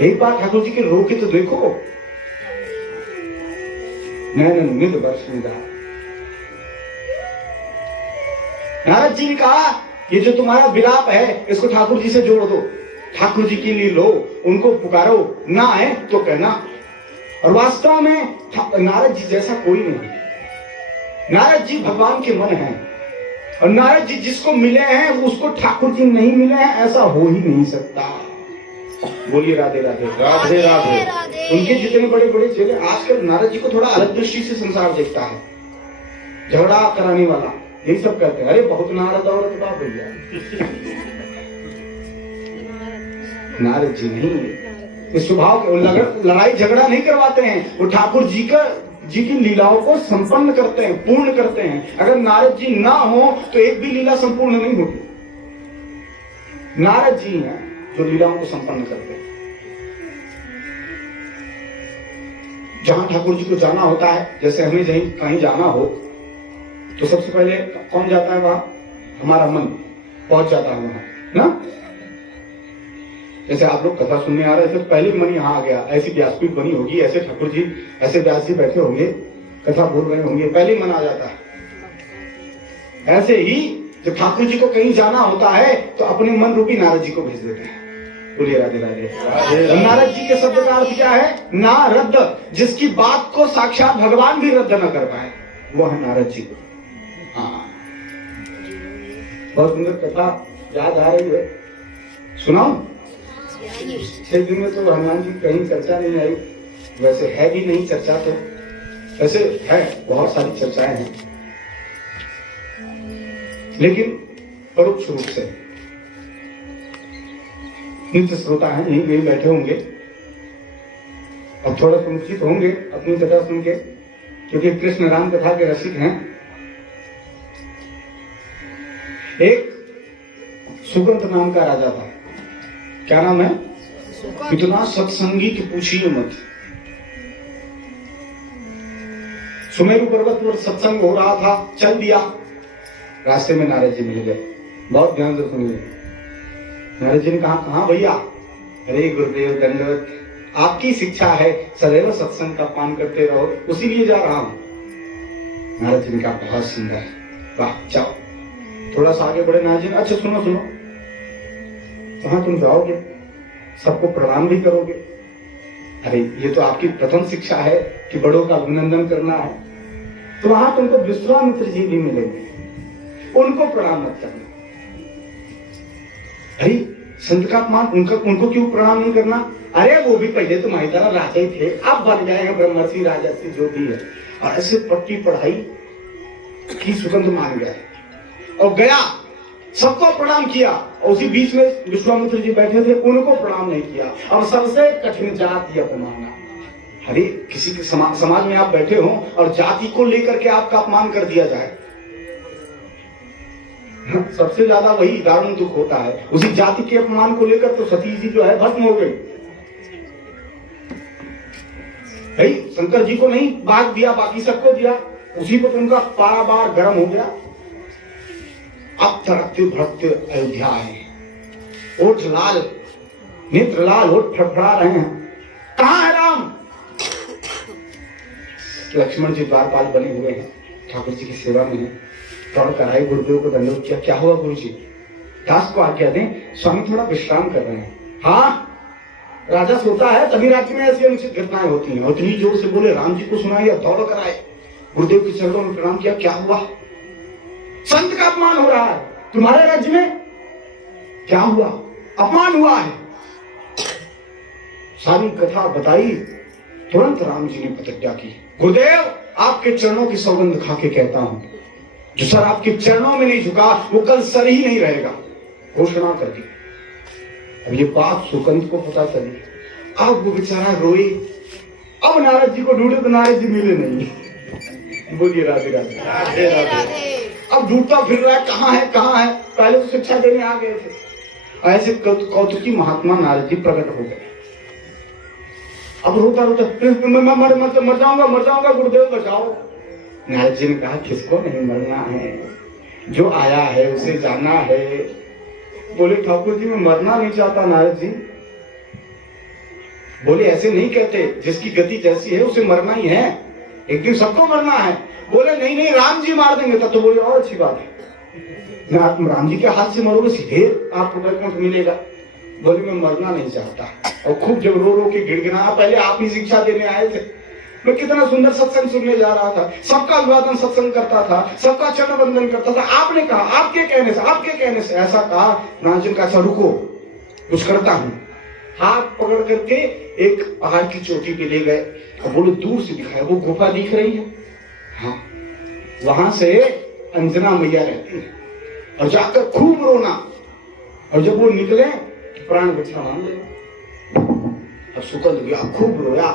एक बार ठाकुर जी के रो के तो देखो, नैन निध बरसनिदा। नारद जी ने कहा ये जो तुम्हारा विलाप है इसको ठाकुर जी से जोड़ दो, ठाकुर जी के लिए लो, उनको पुकारो, ना आए तो कहना। और वास्तव में नारद जी जैसा कोई नहीं। नारद जी भगवान के मन हैं, और नारद जी जिसको मिले हैं उसको ठाकुर जी नहीं मिले हैं, ऐसा हो ही नहीं सकता। बोलिए राधे राधे राधे राधे। उनके जितने बड़े बड़े चेले, आजकल नारद जी को थोड़ा अलग दृष्टि से संसार देखता है, झगड़ा कराने वाला, यही सब कहते हैं, अरे बहुत नारद औरत बाप भैया। नारद जी नहीं, इस स्वभाव के लड़ाई झगड़ा नहीं करवाते हैं, वो ठाकुर जी की लीलाओं को संपन्न करते हैं, पूर्ण करते हैं। अगर नारद जी ना हो तो एक भी लीला संपूर्ण नहीं होगी। नारद जी हैं जो लीलाओं को संपन्न करते हैं। जहां ठाकुर जी को जाना होता है, जैसे हमें कहीं जाना हो तो सबसे पहले कौन जाता है वहां? हमारा मन पहुंच जाता है वहां ना। जैसे आप लोग कथा सुनने आ रहे थे तो पहले मन यहाँ आ गया, ऐसी व्यासपीठ बनी होगी, ऐसे ठाकुर जी, ऐसे व्यास जी बैठे होंगे, कथा बोल रहे होंगे, पहले मन आ जाता है। ऐसे ही जब ठाकुर जी को कहीं जाना होता है तो अपने मन रूपी नारद जी को भेज देते हैं। बोलिए राधे राधे। नारद जी के शब्द का अर्थ क्या है? नारद, जिसकी बात को साक्षात भगवान भी रद्द न कर पाए, वो है नारद जी। हाँ, बहुत सुंदर कथा याद आ रही है, सुनाओ। 6 दिन में तो हनुमान जी कहीं चर्चा नहीं आई, वैसे है भी नहीं चर्चा, तो वैसे है बहुत सारी चर्चाएं हैं, लेकिन परोक्ष रूप से नित्य श्रोता हैं, यही बैठे होंगे, अब थोड़ा सुनिश्चित होंगे अपनी कथा सुन के, क्योंकि कृष्ण राम कथा के रसिक हैं। एक सुगंध नाम का राजा था, क्या नाम है? इतना सत्संगीत पूछिए मत। सुमेरु पर्वत पर सत्संग हो रहा था, चल दिया, रास्ते में नारद जी मिल गए। बहुत ध्यान से सुनिए। नारद जी ने कहा, कहाँ भैया? अरे गुरुदेव दंडवत, आपकी शिक्षा है सदैव सत्संग का पान करते रहो, उसी लिए जा रहा हूं। नारद जी ने कहा, बहुत सुंदर, वाह, जाओ। थोड़ा सा आगे बढ़े नारद जी ने, अच्छा सुनो सुनो, कहाँ तुम जाओगे? सबको प्रणाम भी करोगे? अरे ये तो आपकी प्रथम शिक्षा है कि बड़ों का अभिनंदन करना है। तो वहां तुमको विश्वामित्र जी भी मिलेंगे, उनको प्रणाम मत करना। अरे संत का अपमान, उनको क्यों प्रणाम नहीं करना? अरे वो भी पहले तुम्हारी तरह राजा ही थे, अब बन गए हैं ब्रह्मर्षि राजर्षि जो भी है। और ऐसे पट्टी पढ़ाई की सुगंध मान गया और गया, सबको प्रणाम किया, और उसी बीच में विश्वामित्र जी बैठे थे, उनको प्रणाम नहीं किया। और सबसे कठिन जाति अपमाना। अरे किसी के समाज में आप बैठे हो और जाति को लेकर के आपका अपमान कर दिया जाए, सबसे ज्यादा वही दारुण दुख होता है। उसी जाति के अपमान को लेकर तो सती जी जो है भस्म हो गई। भाई शंकर जी को नहीं बाग दिया, बाकी सबको दिया, उसी पर तो उनका पारावार गर्म हो गया। अब तड़कते भड़कते अयोध्या है, ओठ लाल, नेत्र लाल, ओठ फड़फड़ा रहे हैं, कहां है राम? लक्ष्मण जी द्वारपाल बने हुए हैं, ठाकुर जी की सेवा में है। दौड़ कर आए, गुरुदेव को दंडवत किया, क्या हुआ गुरु जी? दास को आज्ञा दें, स्वामी थोड़ा विश्राम कर रहे हैं। हाँ, राजा सोता है तभी रात्रि में ऐसी अनुचित घटनाएं होती हैं। और इतनी जोर से बोले, राम जी को सुनाया, दौड़ कर आए, गुरुदेव के चरणों में प्रणाम किया, क्या हुआ? संत का अपमान हो रहा है तुम्हारे राज्य में, क्या हुआ? अपमान हुआ है। सारी कथा बताई, तुरंत राम जी ने प्रतिज्ञा की, गुरुदेव आपके चरणों की सौगंध खा के कहता हूं, जो सर आपके चरणों में नहीं झुका वो कल सर ही नहीं रहेगा, घोषणा कर दी। अब ये बात सुकंद को पता चली, अब वो बेचारा रोए। अब नारद जी को ढूंढे तो नारद जी मिले नहीं। बोलिए राधे राधे राधे राधे। अब ढूंढता फिर रहा है, कहाँ है कहाँ है? पहले तो शिक्षा देने आ गए थे। ऐसे कौतुकी महात्मा नारद जी प्रकट हो गए। अब रोता रोता, मर जाऊंगा गुरुदेव बचाओ। नारद जी ने कहा, किसको नहीं मरना है, जो आया है उसे जाना है। बोले ठाकुर जी मैं मरना नहीं चाहता। नारद जी बोले ऐसे नहीं कहते, जिसकी गति जैसी है उसे मरना ही है, एक दिन सबको मरना है। बोले नहीं नहीं, राम जी मार देंगे। तब तो बोले और अच्छी बात है, राम जी के हाथ से मरोगे सीधे आपको वैकुंठ मिलेगा। बोले मैं मरना नहीं चाहता। और खूब जब रो रो के गिड़गिड़ाया, पहले आप ही शिक्षा देने आए थे, मैं कितना सुंदर सत्संग सुनने जा रहा था, सबका अभिवादन सत्संग करता था, सबका चरण वंदन करता था। आपने कहा आपके कहने से ऐसा कहा। नारद का ऐसा, रुको कुछ करता हूं। हाथ पकड़ करके एक पहाड़ की चोटी पे ले गए और बोले दूर से दिखाया, वो गुफा दिख रही है, हाँ वहां से अंजना मैया रहती है, और जाकर खूब रोना। और जब वो निकले प्राण बचा मान ले। अब सुकंद गया, खूब रोया।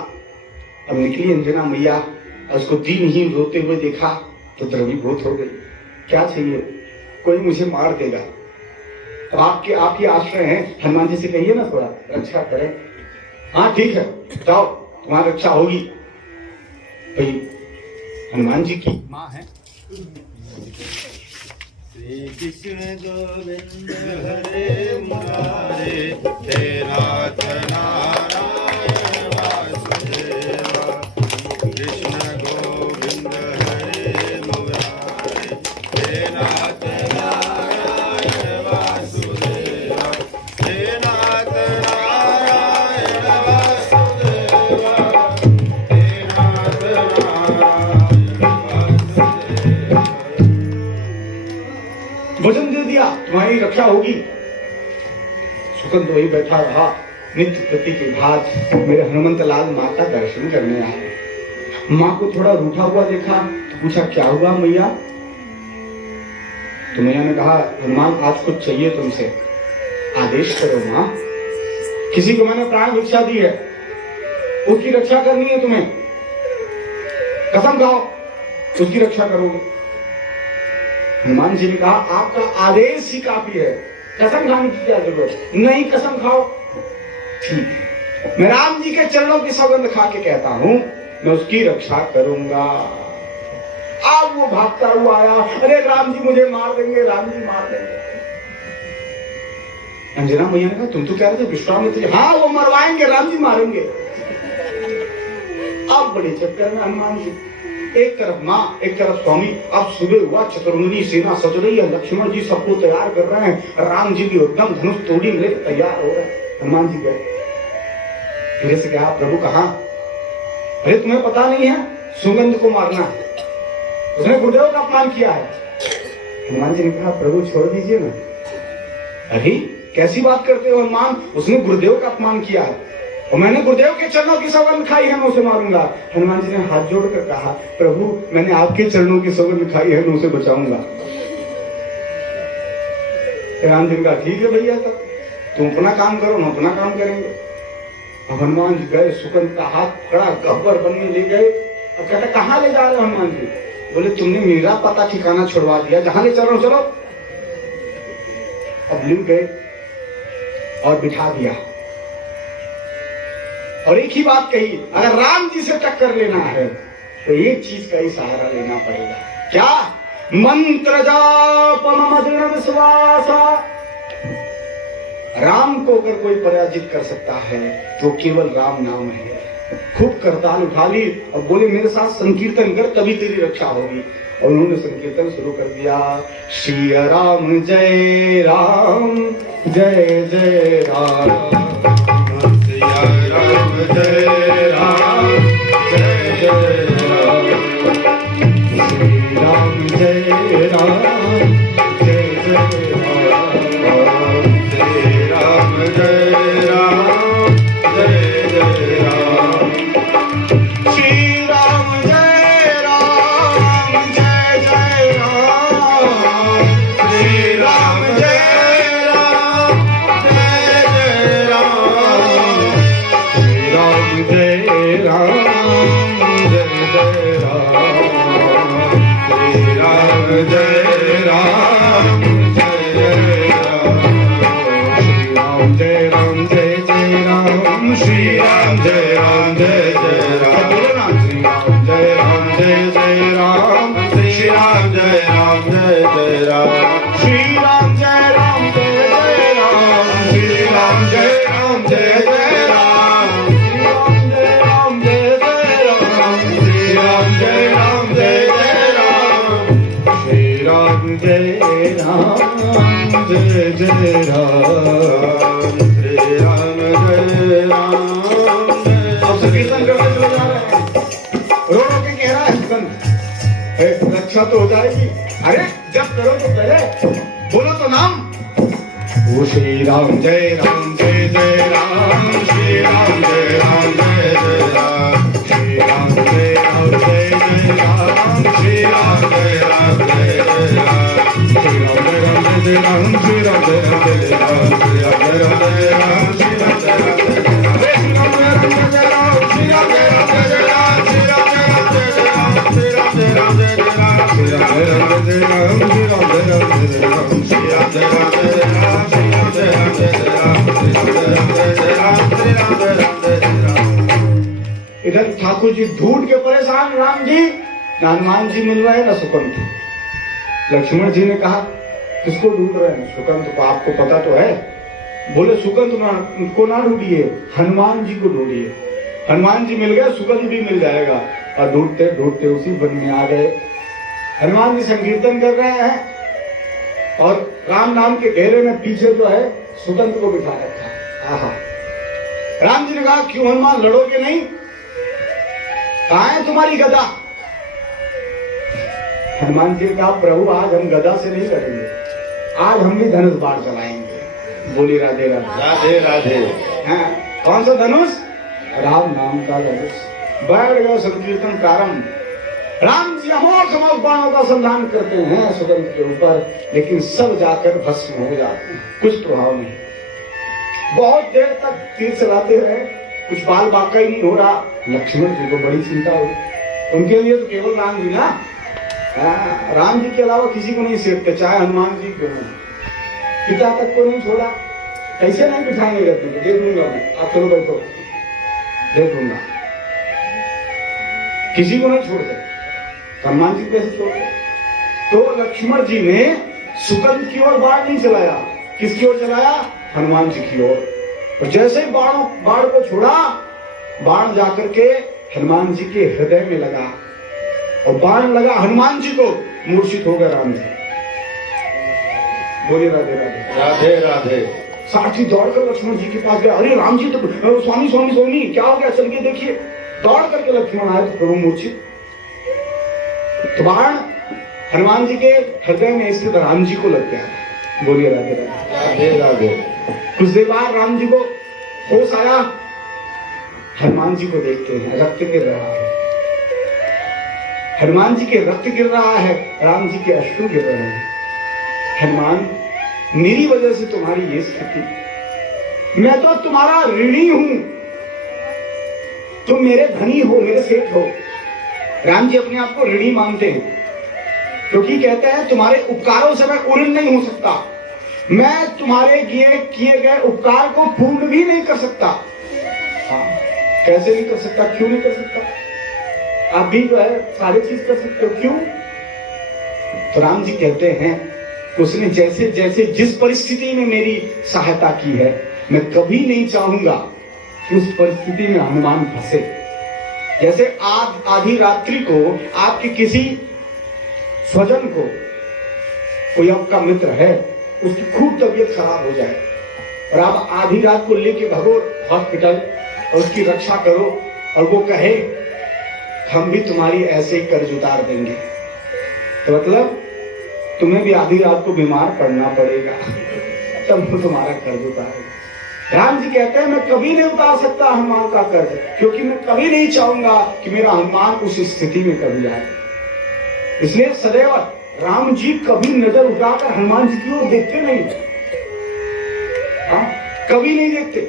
अब निकली अंजना मैया, और उसको दीनहीन रोते हुए देखा तो द्रवीभूत हो गई। क्या चाहिए? कोई मुझे मार देगा। तो आप ही आश्रय हैं, हनुमान जी से कहिए ना थोड़ा रक्षा करें। हाँ ठीक है, जाओ तुम्हारी रक्षा होगी। भाई हनुमान जी की माँ है। श्री कृष्ण गोविंद हरे मुरारे, हे नाथ नारायण वासुदेवा। कृष्ण गोविंद हरे मुरारे, हे नाथ नारायण वासुदेवा। हे नाथ नारायण वासुदेवा, हे नाथ नारायण वासुदेवा। वचन दे दिया, रक्षा होगी। सुकंद वही बैठा रहा, नित्य प्रति के भांति मेरे हनुमंत लाल माँ का दर्शन करने आए। माँ को थोड़ा रूठा हुआ देखा तो पूछा, क्या हुआ मैया? तो मैया ने कहा, हनुमान आज कुछ चाहिए तुमसे, आदेश करो माँ। किसी को मैंने प्राण भिक्षा दी है, उसकी रक्षा करनी है तुम्हें, कसम खाओ उसकी रक्षा करोगे। हनुमान जी ने कहा, आपका आदेश ही काफी है, कसम खाने की क्या जरूरत? नहीं, कसम खाओ। ठीक है, मैं राम जी के चरणों की सौगंध खा के कहता हूं, मैं उसकी रक्षा करूंगा। अब वो भागता हुआ आया, अरे राम जी मुझे मार देंगे, राम जी मार देंगे। अंजना मैया ने कहा, तुम तो कह रहे थे विश्वामित्र जी, हाँ वो मरवाएंगे, राम जी मारेंगे। अब बड़े चक्कर में हनुमान जी, एक तरफ माँ एक तरफ स्वामी। अब सुबह हुआ, चतुर्मुखी सेना सज रही है, लक्ष्मण जी सबको तैयार कर रहे हैं, राम जी भी एकदम धनुष तोड़ी लेकर तैयार हो रहे हैं। हनुमान जी गए, धीरे से कहा, प्रभु कहाँ? अरे तुम्हें पता नहीं है, सुगंध को मारना है, उसने गुरुदेव का अपमान किया है। हनुमान जी ने कहा, प्रभु छोड़ दीजिए ना। अरे कैसी बात करते हो हनुमान, उसने गुरुदेव का अपमान किया है और मैंने गुरुदेव के चरणों की सौगंध खाई है, मैं उसे मारूंगा। हनुमान जी ने हाथ जोड़कर कहा, प्रभु मैंने आपके चरणों की सौगंध खाई है, मैं उसे बचाऊंगा। राम जी ने कहा, ठीक है भैया, तब तुम अपना काम करो, हम अपना काम करेंगे। अब हनुमान जी गए, सुकंद का हाथ पकड़ा, गब्बर बन में ले गए। अब कहते, कहाँ ले जा रहे हो हनुमान जी? बोले, तुमने मेरा पता ठिकाना छुड़वा दिया, जहां ले चलो चलो। अब लिख गए और बिठा दिया और एक ही बात कही, अगर राम जी से टक्कर लेना है तो एक चीज का ही सहारा लेना पड़ेगा। क्या? मंत्र जाप मम दृढ़ विश्वासा। राम को अगर कोई पराजित कर सकता है तो केवल राम नाम है। खूब करताल उठा ली और बोले, मेरे साथ संकीर्तन कर, तभी तेरी रक्षा होगी। और उन्होंने संकीर्तन शुरू कर दिया, श्री राम जय राम जय जय राम, सिया राम जय राम जय जय राम, श्री राम जय राम जय जय राम, श्री राम जय राम जय जय राम, श्री राम जय राम जय जय राम, श्री राम जय राम जय जय राम, श्री राम जय राम जय जय राम, श्री राम जय राम जय जय राम, श्री राम जय राम जय जय राम, श्री राम जय राम जय जय राम, बोलो ना, श्री राम जय राम जय जय राम, श्री राम जय राम जय जय राम, श्री राम जय राम जय जय राम, श्री राम जय राम जय जय राम, श्री राम जय राम जय जय राम, श्री राम जय राम जय श्री राम जय राम जय जय राम, जय राम। श्री राम जय राम अब संकीर्तन करते चले जा रहे हैं, रो रो के कह रहा है सुगंध, रक्षा तो हो जाएगी। अरे जब करो तो पहले बोलो तो नाम। ओ श्री राम जय राम जय जय राम, श्री राम जय राम जय जय राम, श्री राम जय राम जय जय राम, श्री राम जय राम जय जय राम, श्री राम जय राम जय जय राम, श्री राम जय राम जय जय राम, श्री राम जय राम जय राम, श्री राम जय राम जय जय राम, श्री राम जय राम जय जय राम, श्री राम जय राम जय जय राम, श्री राम जय राम जय जय राम, श्री राम जय राम जय जय राम, श्री राम जय राम जय जय राम, श्री राम जय राम जय जय राम, श्री राम जय राम जय जय राम, श्री राम जय राम जय जय राम, श्री राम जय राम जय जय राम, श्री राम जय राम जय जय राम। इधर ठाकुर जी ढूंढ के परेशान, राम जी ना हनुमान जी मिल रहे ना सुकंत। लक्ष्मण जी ने कहा, किसको ढूंढ रहे हैं? सुकंत को आपको पता तो है। बोले, सुकंत को ना ढूंढिए, हनुमान जी को ढूंढिए। हनुमान जी मिल गए, सुकंत भी मिल जाएगा। और ढूंढते ढूंढते उसी वन में आ गए। हनुमान जी संकीर्तन कर रहे हैं और राम नाम के घेरे में पीछे जो है सुकंत को बिठा रखा। आहा, राम जी ने कहा, क्यों हनुमान लड़ोगे नहीं? कहाँ है तुम्हारी गदा? हनुमान जी ने कहा, प्रभु आज हम गदा से नहीं लड़ेंगे, आज हम भी धनुष बाण चलाएंगे। बोली राधे राधे। राधे राधे। हाँ, कौन सा धनुष? राम नाम का धनुष। बैठ गया संकीर्तन प्रारंभ। राम जी अमोघ अमोघ बाणों का संधान करते हैं सुगंध के ऊपर, लेकिन सब जाकर भस्म हो जाते हैं, कुछ प्रभाव नहीं। बहुत देर तक तीर चलाते रहे, कुछ बाल बाका ही नहीं हो रहा। लक्ष्मण जी को बड़ी चिंता हुई, उनके लिए तो केवल राम जी ना, राम जी के अलावा किसी को नहीं सेकते, चाहे हनुमान जी क्यों हो। पिता तक को नहीं छोड़ा। कैसे नहीं बिठाएंगे रत्न को? देख लूंगा मैं, आप चलो बैठो, देख लूंगा। किसी को नहीं छोड़ते, हनुमान जी कैसे छोड़ते? तो लक्ष्मण जी ने सुगंध की ओर बाण नहीं चलाया, किसकी ओर चलाया? हनुमान जी की ओर। और जैसे ही बाण को छोड़ा, बाण जाकर के हनुमान जी के हृदय में लगा, और बाण लगा हनुमान जी को, मूर्छित हो गए राम जी। बोलिए राधे राधे। राधे राधे। सारथी दौड़कर लक्ष्मण जी के पास गया। अरे राम जी तो स्वामी स्वामी स्वामी क्या हो गया, चल के देखिए। दौड़ करके लक्ष्मण आए तो प्रभु मूर्छित। तो बाण हनुमान जी के हृदय में स्थित राम जी को लग गया। बोलिए राधे राधे। राधे राधे। कुछ देर बाद राम जी को होश आया, हनुमान जी को देखते हैं, रक्त गिर रहा है। हनुमान जी के रक्त गिर रहा है, राम जी के अश्रु गिर रहे हैं। हनुमान, मेरी वजह से तुम्हारी ये स्थिति, मैं तो तुम्हारा ऋणी हूं, तुम मेरे धनी हो, मेरे सेठ हो। राम जी अपने आप को ऋणी मानते हैं, क्योंकि कहते हैं तुम्हारे उपकारों से मैं उऋण नहीं हो सकता, मैं तुम्हारे किए गए उपकार को पूर्ण भी नहीं कर सकता। हाँ, कैसे नहीं कर सकता? क्यों नहीं कर सकता? आप भी जो है सारी चीज कर सकते हो, क्यों? तो राम जी कहते हैं, उसने जैसे जैसे जिस परिस्थिति में मेरी सहायता की है, मैं कभी नहीं चाहूंगा कि उस परिस्थिति में हनुमान फंसे। जैसे आधी रात्रि को आपके किसी स्वजन को, कोई आपका मित्र है, उसकी खूब तबीयत खराब हो जाए और आप आधी रात को लेके भागो हॉस्पिटल और उसकी रक्षा करो, और वो कहे हम भी तुम्हारी ऐसे ही कर्ज उतार देंगे, तो मतलब तुम्हें भी आधी रात को बीमार पड़ना पड़ेगा, तब वो तुम्हारा कर्ज उतारेगा। राम जी कहते हैं, मैं कभी नहीं उतार सकता हनुमान का कर्ज, क्योंकि मैं कभी नहीं चाहूंगा कि मेरा हनुमान उस स्थिति में कभी आए। इसलिए सदैव राम जी कभी नजर उठाकर हनुमान जी की ओर देखते नहीं। कभी नहीं देखते।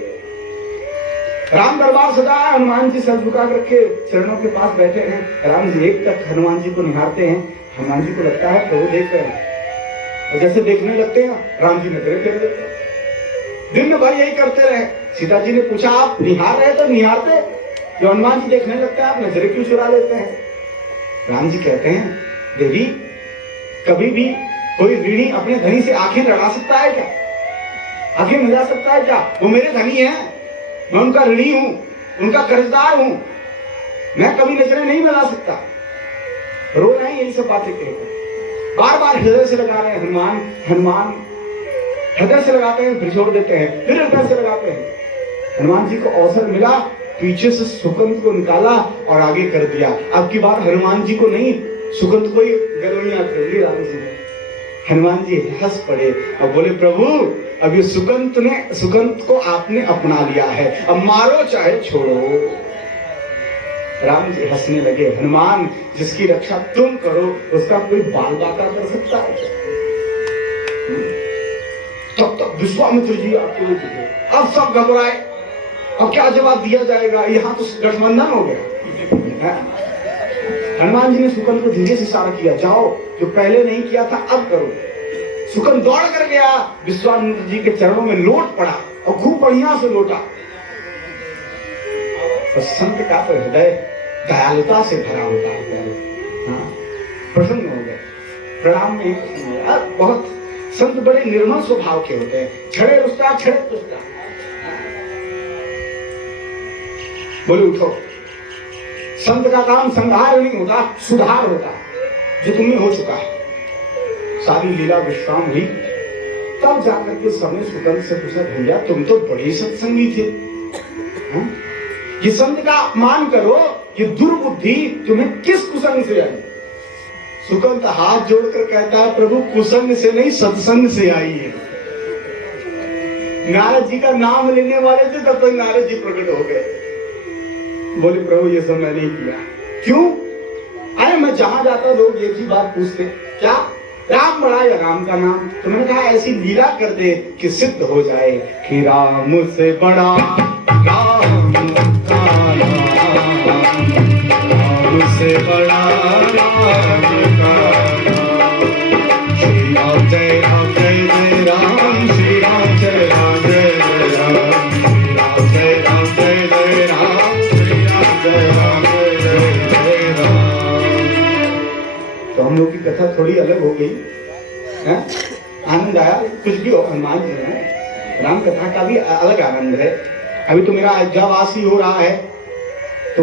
राम दरबार सजाया, हनुमान जी सर झुका करके चरणों के पास बैठे हैं। राम जी एक तक हनुमान जी को निहारते हैं। हनुमान जी को लगता है प्रभु देख रहे हैं, और जैसे देखने लगते हैं राम जी नजरें फेर देते हैं। दिन भर यही करते रहे। सीता जी ने पूछा, आप निहार रहे तो निहारते, जो हनुमान जी देखने लगते हैं आप नजरें क्यों चुरा लेते हैं? राम जी कहते हैं, देवी, कभी भी कोई ऋणी अपने धनी से आंखें लड़ा सकता है क्या? आंखें मिला सकता है क्या? वो मेरे धनी हैं, मैं उनका ऋणी हूं, उनका कर्जदार हूं, मैं कभी नजरें नहीं मिला सकता। रो रहे हैं यही सब बातें कहकर, बार बार हृदय से लगा रहे हैं हनुमान हनुमान। हृदय से लगाते हैं, फिर छोड़ देते हैं, फिर हृदय से लगाते हैं। हनुमान जी को अवसर मिला, पीछे से सुगंध को निकाला और आगे कर दिया। अब की बात हनुमान जी को नहीं, सुगंध को ही गलोइयां कर ली राम जी ने। हनुमान जी हंस पड़े और बोले, प्रभु अब ये सुगंध को आपने अपना लिया है, अब मारो चाहे छोड़ो। राम जी हंसने लगे। हनुमान, जिसकी रक्षा तुम करो उसका कोई बाल बाका कर सकता है? तब तक विश्वामित्र जी आते हुए, अब सब घबराए, अब क्या जवाब दिया जाएगा? यहाँ तो गठबंधन हो गया। हनुमान जी ने सुगंध को धीरे से इशारा किया, जाओ, जो पहले नहीं किया था अब करो। सुगंध दौड़ कर गया, विश्वामित्र जी के चरणों में लोट पड़ा और खूब बढ़िया से लोटा। और संत का तो हृदय दयालुता से भरा होता है। प्रसन्न हो गए, प्रणाम में बहुत संत बड़े निर्मल स्वभाव के होते हैं। छड़े रुष्टा, छड़े तुष्टा। बोले उठो, संत का काम संहार नहीं होता, सुधार होता, जो तुम्हें हो चुका है। सारी लीला विश्राम हुई, तब जाकर के सबने सुगंध से पूछा, भैया तुम तो बड़े सत्संगी थे, ये संत का अपमान करो, ये दुर्बुद्धि तुम्हें किस कुसंग से आई? सुकंत हाथ जोड़कर कहता है प्रभु कुसंग से नहीं सत्संग से आई है। नारद जी का नाम लेने वाले थे तब तक नारद जी प्रकट हो गए। बोले प्रभु ये सब मैं नहीं किया। क्यों? अरे मैं जहां जाता लोग एक ही बात पूछते, क्या राम बड़ा या राम का नाम? तो मैंने कहा ऐसी लीला कर दे कि सिद्ध हो जाए कि राम से बड़ा राम का नाम, राम से बड़ा राम का नाम। श्री राम जय राम जय जय राम, श्री राम जय राम जय जय राम, श्री राम जय राम जय जय राम, श्री राम जय राम जय जय राम। तो हम लोग की कथा थोड़ी अलग हो गई है, आनंद आया। कुछ भी हो, हनुमान जी है, राम कथा का भी अलग आनंद है। अभी तो मेरा अयोध्यावासी हो रहा है, तो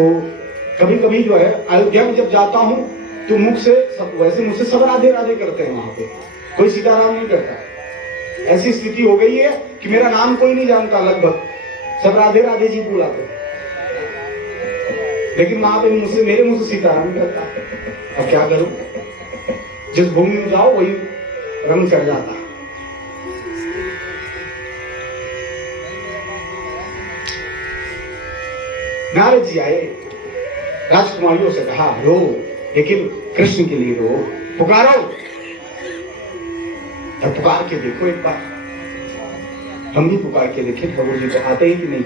कभी कभी जो है अयोध्या में जब जाता हूँ तो मुख से सब, वैसे मुझसे सब राधे राधे करते हैं, वहां पे कोई सीताराम नहीं करता। ऐसी स्थिति हो गई है कि मेरा नाम कोई नहीं जानता, लगभग सब राधे राधे जी बुलाते, लेकिन वहां पे मुझसे, मेरे मुंह से सीताराम करता। अब क्या करूं? जिस भूमि में जाओ वही रंग चढ़ जाता। नारद जी आए, राजकुमारियों से कहा रो, लेकिन कृष्ण के लिए रो, पुकारो। तब पुकार के देखो एक बार। हम भी पुकार के देखे ठाकुर जी को आते ही कि नहीं।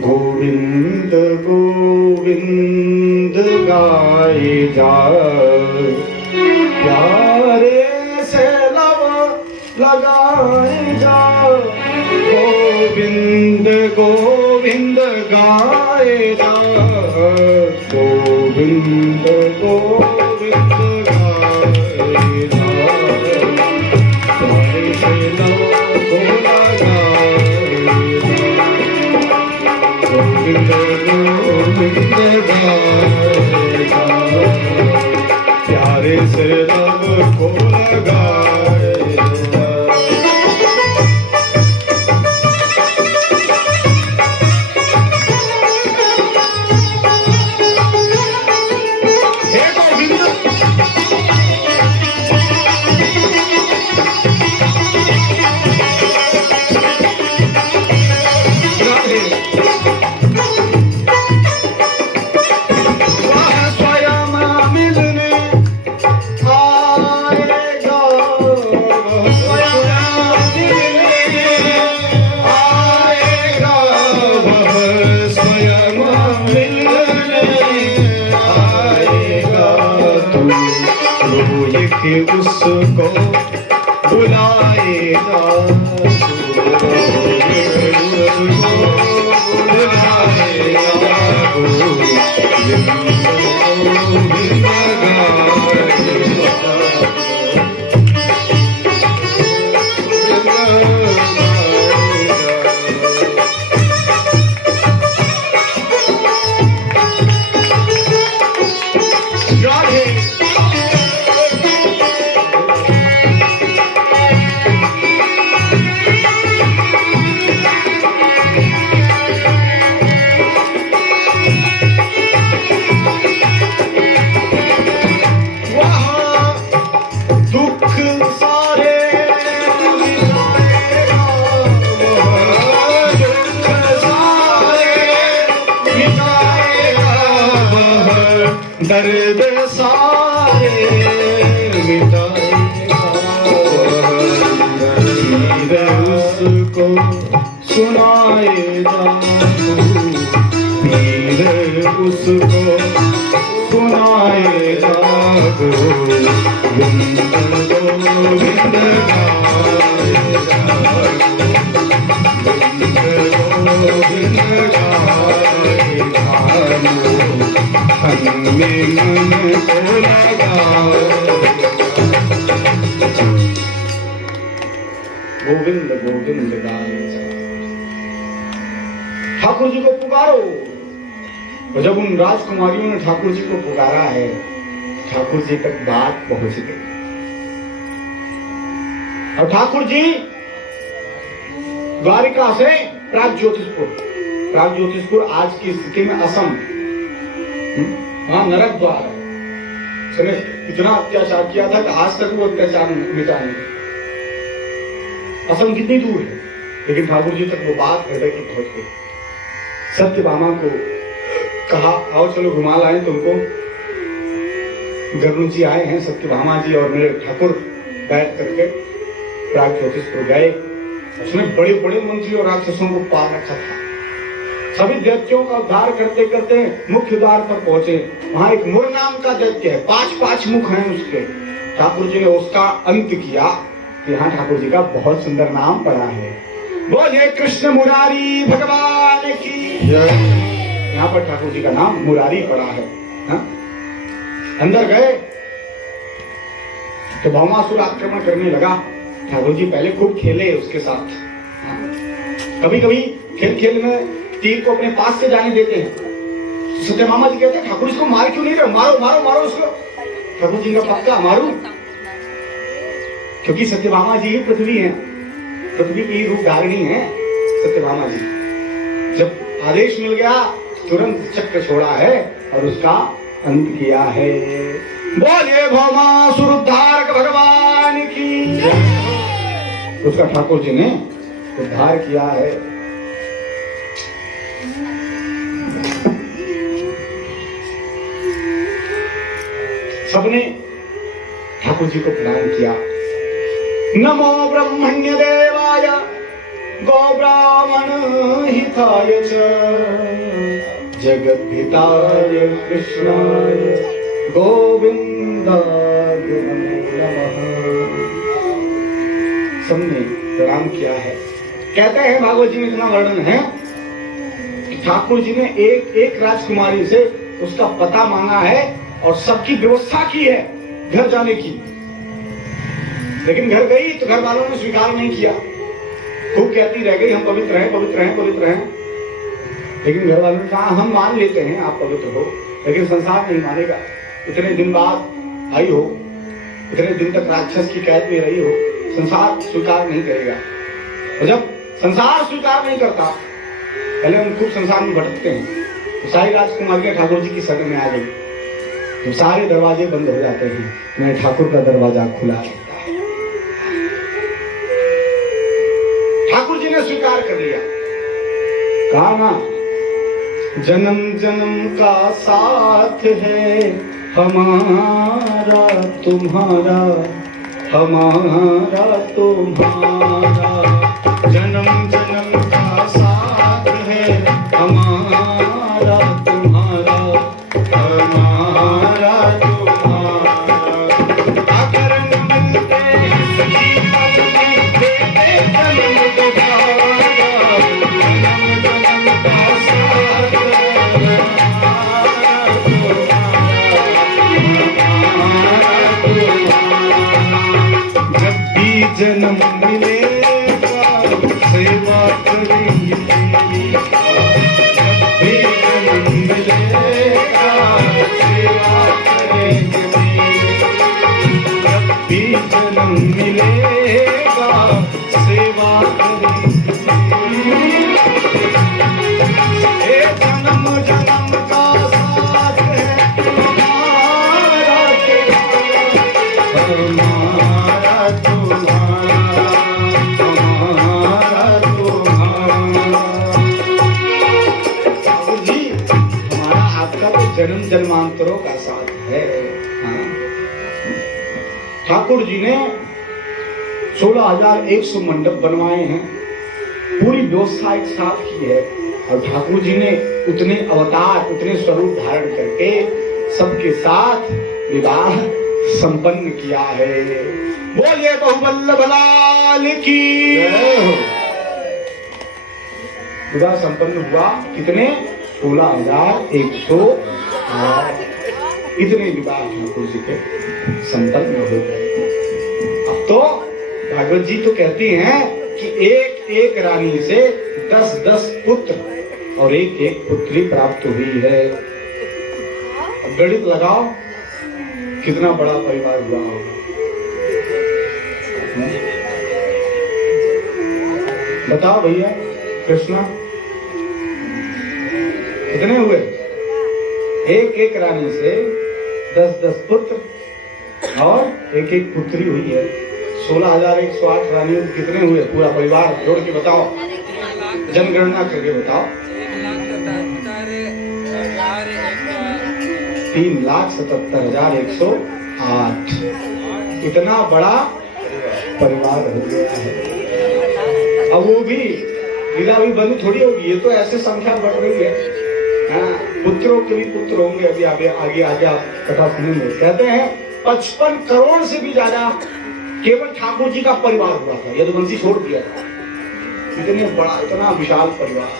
गोविंद गोविंद गाए जा, प्यारे से लव लगाए जा। गोविंद गोविंद गाए जा, गोविंद गोविंद गाए जा। प्यारे से लव को लगाए जा, गोविंद गोविंद गाए जा। प्यारे से लव को लगाए जा। उसको बुलाएगा, दर्द सारे मिटाएगा, उसको सुनाएगा, पीर उसको सुनाएगा। गोविंद गोविंद गाएगा, गोविंद गाएगा। में मन को लगाओ, गोविंद गोविंद गाए जा। ठाकुर जी को पुकारो। और जब उन राजकुमारियों ने ठाकुर जी को पुकारा है, ठाकुर जी तक बात पहुंच गई। और ठाकुर जी द्वारिका से प्रागज्योतिषपुर आज की स्थिति में असम, वहां नरक द्वार है, उसने इतना अत्याचार किया था कि आज तक वो अत्याचार मिटा नहीं। असम कितनी दूर है, लेकिन ठाकुर जी तक वो बात हृदय की पहुंच गई। सत्यभामा को कहा आओ चलो घुमा लाए तुमको। गरुड़ जी आए हैं, सत्यभामा जी और मेरे ठाकुर बैठ करके प्राग ज्योतिषपुर गए। उसने बड़े बड़े मंत्री और राक्षसों को पाल रखा था। सभी दैत्यों का उद्धार करते करते मुख्य द्वार पर पहुंचे। वहां एक मुर नाम का दैत्य है, 5 मुख हैं उसके। ठाकुर जी ने उसका अंत किया। यहाँ ठाकुर जी का बहुत सुंदर नाम पड़ा है, बोले कृष्ण मुरारी भगवान की। यहाँ पर ठाकुर जी का नाम मुरारी पड़ा है। हा? अंदर गए तो भौमासुर आक्रमण करने लगा। ठाकुर जी पहले खूब खेले उसके साथ। कभी कभी खेल खेल में तीर को अपने पास से जाने देते हैं। सत्यभामा जी कहते हैं ठाकुर इसको मार क्यों नहीं रहे, मारो मारो मारो उसको। ठाकुर जी का पक्का मारू, क्योंकि सत्यभामा जी ही पृथ्वी है, पृथ्वी की रूप धारिणी है सत्यभामा जी। जब आदेश मिल गया तुरंत चक्र छोड़ा है और उसका अंत किया है। बोले भौमासुर उद्धारक भगवान की। उसका ठाकुर जी ने उद्धार किया है। सबने ठाकुर जी को प्रणाम किया। नमो ब्रह्मण्य देवाय गो ब्राह्मण हिताय च जगद्धिताय कृष्णाय गोविंदाय नमः। सबने प्रणाम किया है। कहते हैं भागवत जी में इतना वर्णन है कि ठाकुर जी ने एक एक राजकुमारी से उसका पता मांगा है और सबकी व्यवस्था की है घर जाने की। लेकिन घर गई तो घर वालों ने स्वीकार नहीं किया। खूब कहती रह गई हम पवित्र हैं पवित्र हैं पवित्र हैं। लेकिन घर वालों ने कहा हम मान लेते हैं आप पवित्र हो, लेकिन संसार नहीं मानेगा। इतने दिन बाद आई हो, इतने दिन तक राक्षस की कैद में रही हो, संसार स्वीकार नहीं करेगा। और जब संसार स्वीकार नहीं करता, पहले हम खूब संसार में भटकते हैं, तो सारी राजकुमारियां ठाकुर जी की शरण में आ गई। तो सारे दरवाजे बंद हो जाते हैं, मैं ठाकुर का दरवाजा खुला रहता है। ठाकुर जी ने स्वीकार कर लिया। कहा ना जन्म जन्म का साथ है हमारा तुम्हारा, हमारा तुम्हारा। जन्म जन्म का साथ है हमारा तुम्हारा, हमारा तुम्हारा। अगर न मिलते सही देते जन्म दोबारा, जन्म जन्म का साथ है हमारा तुम्हारा। जब भी जन्म मिलेगा सेवा करेंगे तेरी, जब भी जन्म मिलेगा सेवा करेंगे तेरी, जब भी जन्म मिलेगा सेवा करेंगे तेरी। हे जन्म जन्म का साथ है हमारा तुम्हारा, हमारा तुम्हारा। ठाकुर जी हमारा आपका तो जन्म जन्मांतरों का साथ है। हाँ। ठाकुर जी ने 16,100 मंडप बनवाए हैं, पूरी व्यवस्था एक साथ की है। और ठाकुर जी ने उतने अवतार उतने स्वरूप धारण करके सबके साथ विवाह संपन्न किया है। बोलिए बहुवल्लभ लाल की विवाह संपन्न हुआ। कितने 16,108 इतने विवाह ठाकुर जी के संपन्न हो गए। अब तो भागवत जी तो कहती हैं कि एक एक रानी से 10-10 पुत्र और एक एक पुत्री प्राप्त हुई है। अब गणित लगाओ कितना बड़ा परिवार हुआ होगा। बताओ भैया कृष्णा कितने हुए? एक एक रानी से 10-10 पुत्र और एक पुत्री हुई है। 16,108 रानियों के कितने हुए पूरा परिवार जोड़ के बताओ, जनगणना करके बताओ। 3,77,108। इतना बड़ा परिवार हो गया है। अब वो भी लीला भी बंद थोड़ी होगी, ये तो ऐसे संख्या बढ़ रही है। हाँ, पुत्रों के भी पुत्र होंगे। अभी आगे आगे आगे आप कथा सुनेंगे। कहते हैं 55 करोड़ से भी ज्यादा केवल ठाकुर जी का परिवार हुआ था। यदुवंशी छोड़ दिया था। इतना विशाल परिवार।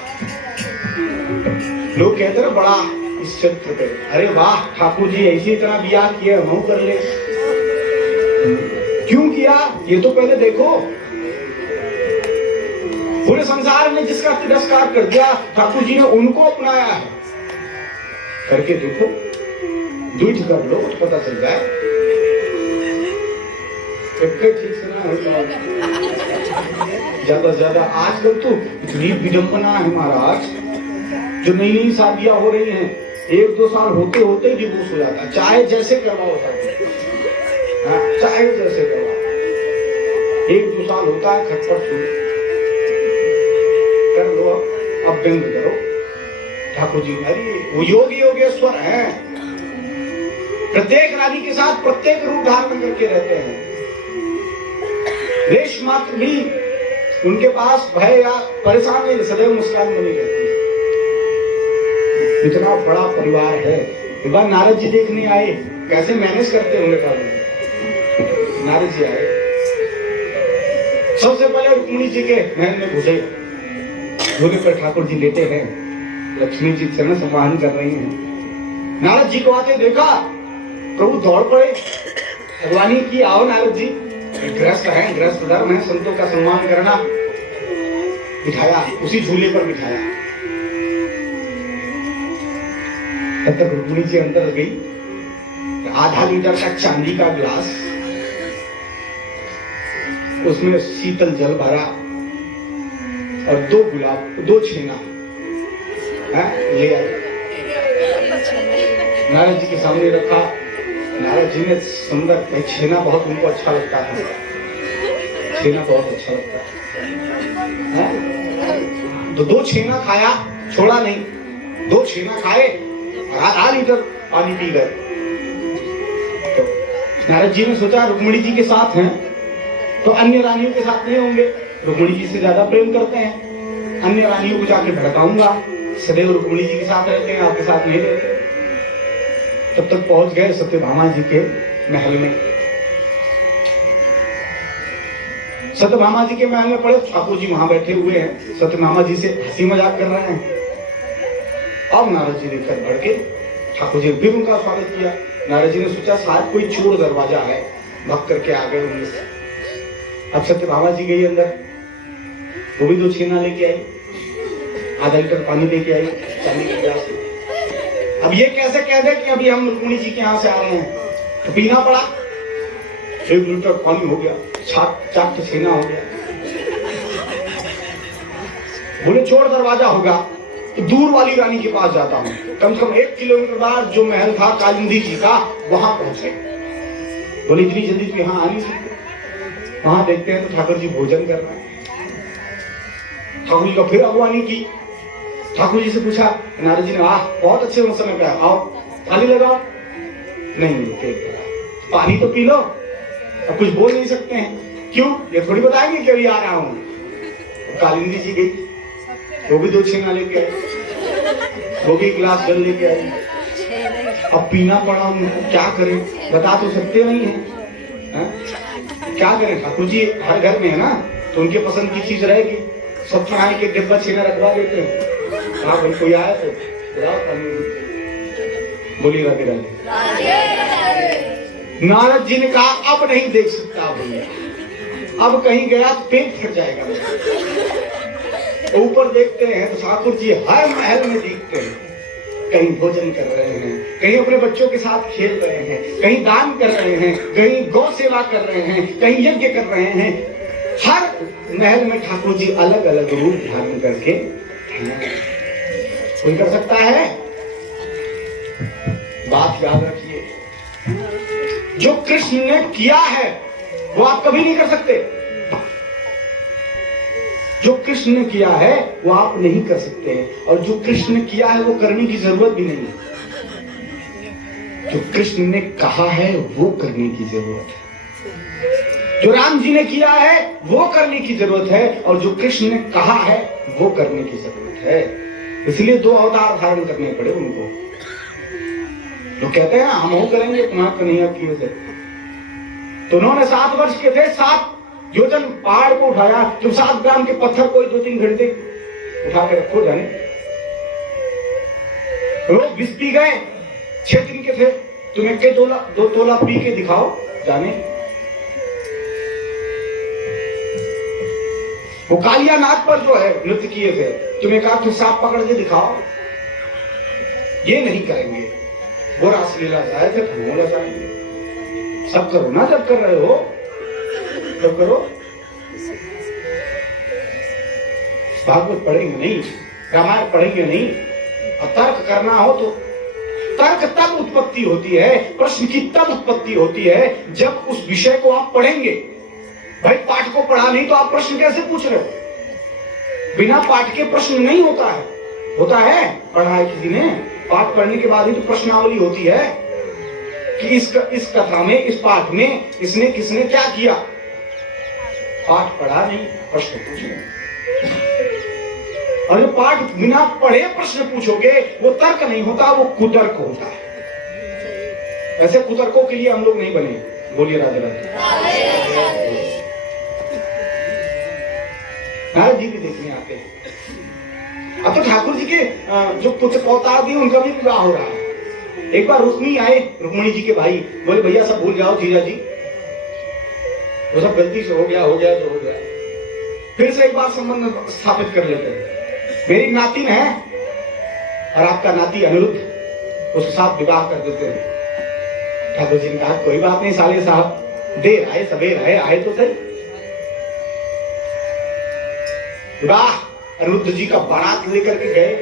लोग कहते हैं बड़ा इस क्षेत्र पे, अरे वाह ठाकुर जी ऐसी तरह ब्याह किया, हम कर ले। क्यों किया ये तो पहले देखो। पूरे संसार में जिसका तिरस्कार कर दिया ठाकुर जी ने उनको अपनाया है। करके देखो, द्विज कर लो तो पता चल जाए। ठीक से ना होता ज्यादा से ज्यादा आजकल तो इतनी विडंबना है महाराज। जो नई नई शादियां हो रही हैं, 1-2 साल होते होते ही डिवोर्स हो जाता है। चाहे जैसे करवाओ, चाहे जैसे करवाओ, 1-2 साल होता है खटपट शुरू कर लो। अब व्यंग करो ठाकुर जी। अरे वो योगी योगेश्वर हैं, प्रत्येक रानी के साथ प्रत्येक रूप धारण करके रहते हैं। लेश मात्र भी उनके पास भय या परेशान नहीं, सदैव मुस्कान बनी रहती है। इतना बड़ा परिवार है। एक बार नारद जी देखने आए, कैसे मैनेज करते होंगे ठाकुर। नारद जी आए, सबसे पहले रुक्मिणी जी के महल में घुसे। घोड़े पर ठाकुर जी लेटे हैं, लक्ष्मी जी चरण सम्मान कर रही हैं। नारद जी को आते देखा, प्रभु दौड़ पड़े, भगवानी की आओ नारद जी, गृहस्थ है, गृहस्थ धर्म है, संतों का सम्मान करना। बिठाया, उसी झूले पर बिठाया। तब तक रुक्मिणी जी अंदर गई। आधा लीटर का चांदी का गिलास, उसमें शीतल जल भरा और 2 गुलाब, 2 छेना ले आए। नारद जी के सामने रखा। नारद जी ने सुंदर, छेना बहुत उनको अच्छा लगता है, छेना बहुत अच्छा लगता है। तो 2 छेना खाया, छोड़ा नहीं। 2 छेना खाए और आधा लीटर पानी पी गए। तो नारद जी ने सोचा रुक्मिणी जी के साथ हैं तो अन्य रानियों के साथ नहीं होंगे, रुक्मिणी जी से ज्यादा प्रेम करते हैं, अन्य रानियों को जाके भड़काऊंगा। सदैव रुक्मिणी जी के साथ रहते हैं, आपके साथ नहीं रहते। तब तक पहुंच गए सत्यभामा जी के महल में। सत्यभामा जी के महल में पड़े, ठाकुर जी वहां बैठे हुए हैं, सत्यभामा जी से हंसी मजाक कर रहे हैं। अब नारद जी ने फिर बढ़ के ठाकुर जी ने फिर उनका स्वागत किया। नारद जी ने सोचा शायद कोई चोर दरवाजा है, भग करके आ गए उनमें से। अब सत्यभामा जी गई अंदर, वो भी 2 छेना लेके आई, आधा लीटर पानी लेके आई चांदी के गिलास में। अब ये कैसे कह दे कि अभी हम रुक्मिणी जी के यहाँ से आ रहे हैं, तो पीना पड़ा। 1 लीटर पानी हो गया, 4 छेना हो गया। बोले चोर दरवाजा होगा तो दूर वाली रानी के पास जाता हूँ। कम से कम 1 किलोमीटर बाद जो महल था कालिंदी जी का, वहां पहुंचे। बोले इतनी जल्दी तो यहाँ आ नहीं सकते। वहां देखते हैं तो ठाकुर जी भोजन कर रहे हैं। ठाकुर जी का फिर अगवानी की। ठाकुर जी से पूछा, नारद जी ने बहुत अच्छे समय पे आओ, थाली लगाओ। नहीं, पानी तो पी लो। अब कुछ बोल नहीं सकते हैं, क्यों? ये थोड़ी बताएंगे कि अभी आ रहा हूं। कालिंदी जी गई, वो भी 2 छेना लेके आई, वो भी गिलास जल लेके आई। अब पीना पड़ा उनको, क्या करें? बता तो सकते नहीं है, क्या करें? ठाकुर जी हर घर में है ना, तो उनके पसंद की चीज रहेगी। सब चाहे के डिब्बा छेना रखवा देते हैं। भाई कोई आया तो बोली राधे राधे। नारद जी ने कहा अब नहीं देख सकता भैया, अब कहीं गया तो पेट फट जाएगा। ऊपर देखते हैं तो ठाकुर जी हर महल में दिखते हैं, कहीं भोजन कर रहे हैं, कहीं अपने बच्चों के साथ खेल रहे हैं, कहीं दान कर रहे हैं, कहीं गौ सेवा कर रहे हैं, कहीं यज्ञ कर रहे हैं। हर महल में ठाकुर जी अलग अलग रूप धारण करके कोई कर सकता है। बात याद रखिए, जो कृष्ण ने किया है वो आप कभी नहीं कर सकते। जो कृष्ण ने किया है वो आप नहीं कर सकते, और जो कृष्ण ने किया है वो करने की जरूरत भी नहीं है। जो कृष्ण ने कहा है वो करने की जरूरत है। जो राम जी ने किया है वो करने की जरूरत है, और जो कृष्ण ने कहा है वो करने की जरूरत है। इसलिए 2 अवतार धारण करने पड़े उनको। लोग कहते हैं हम वो करेंगे, तुम्हारा कन्हैया किए थे। तो उन्होंने 7 वर्ष के थे, 7 योजन पहाड़ को उठाया। तुम 7 ग्राम के पत्थर को 2-3 घंटे उठा के रखो जाने। लोग 20 पी गए, 6 दिन के थे। तुम्हें के 2 तोला पी के दिखाओ जाने। वो कालिया नाग पर जो है नृत्य किए थे, तुम्हें कहा कि सांप पकड़ के दिखाओ, ये नहीं करेंगे। वो रासलीला जाए थे, हम जाएंगे। सब करो ना, जब कर रहे हो तो करो। भागवत पढ़ेंगे नहीं, रामायण पढ़ेंगे नहीं, और तर्क करना हो तो तर्क तब उत्पत्ति होती है, प्रश्न की तब उत्पत्ति होती है जब उस विषय को आप पढ़ेंगे। भाई पाठ को पढ़ा नहीं तो आप प्रश्न कैसे पूछ रहे हो? बिना पाठ के प्रश्न नहीं होता है। होता है, पढ़ा है किसी ने, पाठ पढ़ने के बाद ही तो प्रश्नावली होती है कि इस कथा में, इस पाठ में इसने किसने क्या किया। पाठ पढ़ा नहीं, प्रश्न पूछे। और जो पाठ बिना पढ़े प्रश्न पूछोगे वो तर्क नहीं होता, वो कुतर्क होता है। ऐसे कुतर्कों के लिए हम लोग नहीं बने। बोलिए राधे राधे। नारद जी भी देखने आते हैं। अब तो ठाकुर जी के जो पुत्र अवतार दिए उनका भी विवाह हो रहा है। एक बार रुक्मी आए, रुक्मणी जी के भाई, बोले भैया सब भूल जाओ जीजा जी, वो सब गलती से हो गया जो हो गया। फिर से एक बार संबंध स्थापित कर लेते हैं। मेरी नातिन है और आपका नाती अनिरुद्ध, उसके साथ विवाह कर देते हैं। ठाकुर जी ने कहा कोई बात नहीं साले साहब, देर आए सवेर आए तो सही। विवाह अनिरुद्ध जी का बारात लेकर के गए।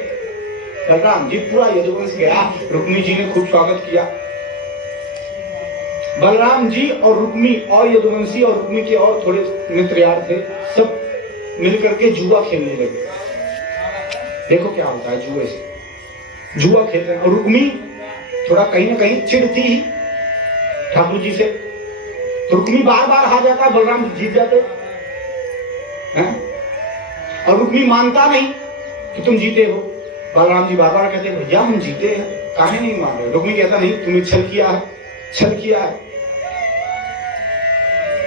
बलराम जी पूरा यदुवंश गया, रुक्मी जी ने खूब स्वागत किया। बलराम जी और रुक्मी और यदुवंशी और रुक्मी के और थोड़े मित्र यार थे, सब मिलकर के जुआ खेलने लगे। देखो क्या होता है जुए से, जुआ खेल रहे हैं। और रुक्मी थोड़ा कहीं ना कहीं चिढ़ती ही ठाकुर जी से, तो रुक्मी बार बार हार जाता, बलराम जीत जाते हैं। और रुक्मी मानता नहीं कि तुम जीते हो। बलराम जी बार बार कहते हैं भैया हम जीते हैं, काहे नहीं मान रहे। रुक्मी कहता नहीं, तुमने छल किया है, छल किया है।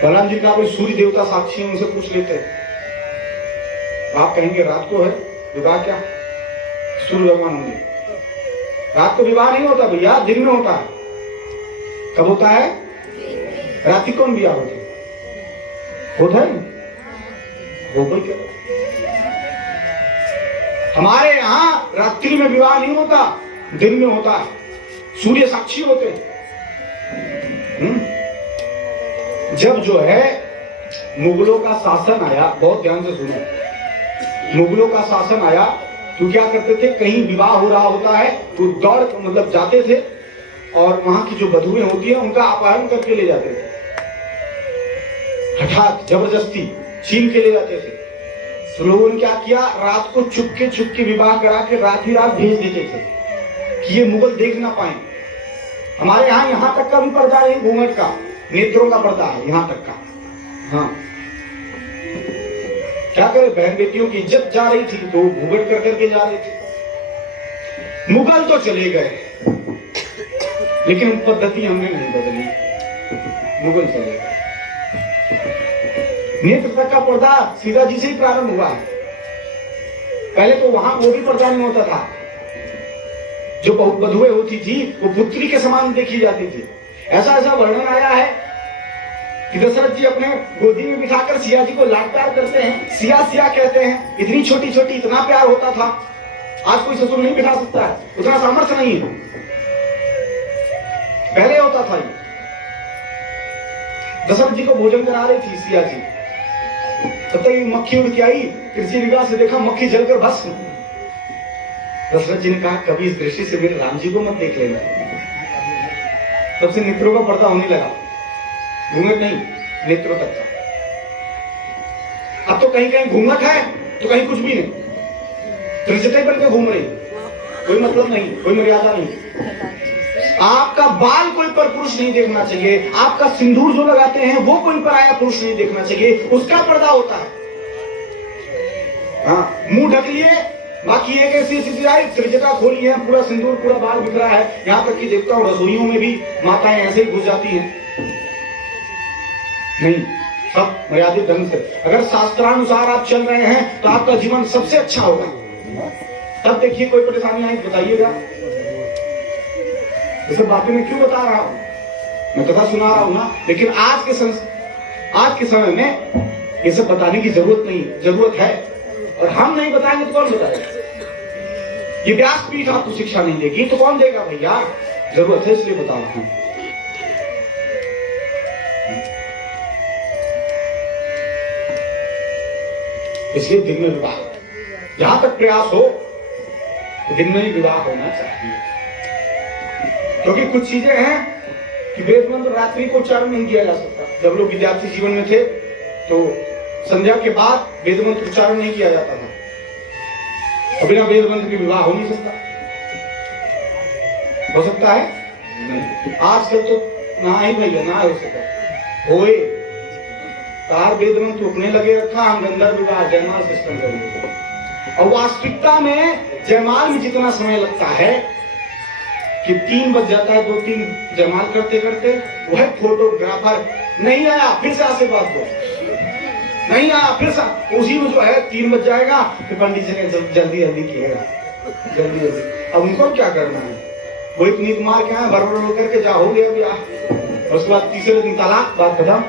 बलराम जी का कोई सूर्य देवता साक्षी है, उनसे पूछ लेते हैं। आप कहेंगे रात को है विवाह, क्या सूर्य भगवान होंगे? रात को विवाह नहीं होता भैया, दिन में होता है। कब होता है? रात्रि कौन विवाह होता है? हो गई। हमारे यहाँ रात्रि में विवाह नहीं होता, दिन में होता है। सूर्य साक्षी होते हैं। जब जो है मुगलों का शासन आया, बहुत ध्यान से सुनो, मुगलों का शासन आया तो क्या करते थे, कहीं विवाह हो रहा होता है तो दौड़ मतलब जाते थे और वहां की जो वधुएं होती है उनका अपहरण करके ले जाते थे। हठात जबरदस्ती छीन के ले जाते थे। तो लोगों ने क्या किया, रात को चुपके विवाह करा के रात ही रात भेज देते थे कि ये मुगल देख ना पाए। हमारे यहाँ तक का भी पर्दा है, घूंघट का, नेत्रों का पर्दा है यहाँ तक का। हाँ क्या करे, बहन बेटियों की इज्जत जा रही थी तो घूंघट कर करके जा रहे थे। मुगल तो चले गए लेकिन पद्धति हमने नहीं बदली, मुगल चले गए। नेत्र तक का पर्दा सीता जी से ही प्रारंभ हुआ है। पहले तो वहां वो भी पर्दा नहीं होता था। जो वधुएं होती थी वो पुत्री के समान देखी जाती थी। ऐसा वर्णन आया है कि दशरथ जी अपने गोदी में बिठाकर सिया जी को लाड प्यार करते हैं, सिया सिया कहते हैं। इतनी छोटी छोटी इतना प्यार होता था। आज कोई ससुर नहीं बिठा सकता है, उतना सामर्थ्य नहीं है। पहले होता था ये। दशरथ जी को भोजन करा रही थी सिया जी, तब तक मक्खी उड़ के आई, कृषि निगाह से देखा मक्खी जलकर भस्म। दशरथ जी ने कहा कभी इस दृष्टि से मेरे राम जी को मत देख लेना। तब से नेत्रों का पर्दा होने लगा, घूंघट नहीं, नेत्रों तक का। अब तो कहीं कहीं घूंघट है तो कहीं कुछ भी नहीं, त्रिजटे बन के घूम रही, कोई मतलब नहीं, कोई मर्यादा नहीं। आपका बाल कोई पर पुरुष नहीं देखना चाहिए, आपका सिंदूर जो लगाते हैं वो कोई पराया पुरुष नहीं देखना चाहिए, उसका पर्दा होता है। हाँ, मुंह ढक लिए, बाकी एक ऐसी स्थिति आई, त्रिजटा खोली है, पूरा सिंदूर, पूरा बाल बिखरा है, यहां तक कि देखता हूं रसोइयों में भी माताएं ऐसे ही घुस जाती हैं। नहीं, सब मर्यादित ढंग से। अगर शास्त्रानुसार आप चल रहे हैं तो आपका जीवन सबसे अच्छा होगा। तब देखिए कोई परेशानी आई बताइएगा। ये सब बातें मैं क्यों बता रहा हूं, मैं कथा सुना रहा हूं ना, लेकिन आज के समय में ये सब बताने की जरूरत नहीं, जरूरत है, और हम नहीं बताएंगे तो कौन बताएगा? ये व्यासपीठ आपको शिक्षा नहीं देगी तो कौन देगा भैया? जरूरत है इसलिए बता रहा हूं। इसलिए दिन में विवाह, जहां तक प्रयास हो दिन में ही विवाह होना चाहिए, क्योंकि कुछ चीजें हैं कि वेद मंत्र रात्रि को उच्चारण नहीं किया जा सकता। जब लोग विद्यार्थी जीवन में थे तो संध्या के बाद वेद मंत्र उच्चारण नहीं किया जाता था, तो बिना वेद मंत्र के विवाह हो नहीं सकता। हो सकता है नहीं, आजकल तो ना ही भैया ना हो सकता होए, तार वेद मंत्र उठने लगे रखा, हम गंधर्व विवाह जयमाल सिस्टम करेंगे। और वास्तविकता में जयमाल में जितना समय लगता है कि 3 बज जाता है, 2-3 जयमाल करते करते, वह फोटोग्राफर नहीं आया फिर से आशीर्वाद दो, नहीं आया फिर से उसी में जो है 3 बज जाएगा, फिर पंडित जी ने जल्दी जल्दी किएगा, जल्दी जल्दी। अब उनको क्या करना है, वो एक नींद मार के आए, बरबर करके जा हो गया ब्याह, उसके बाद तीसरे दिन तलाक, बात खत्म,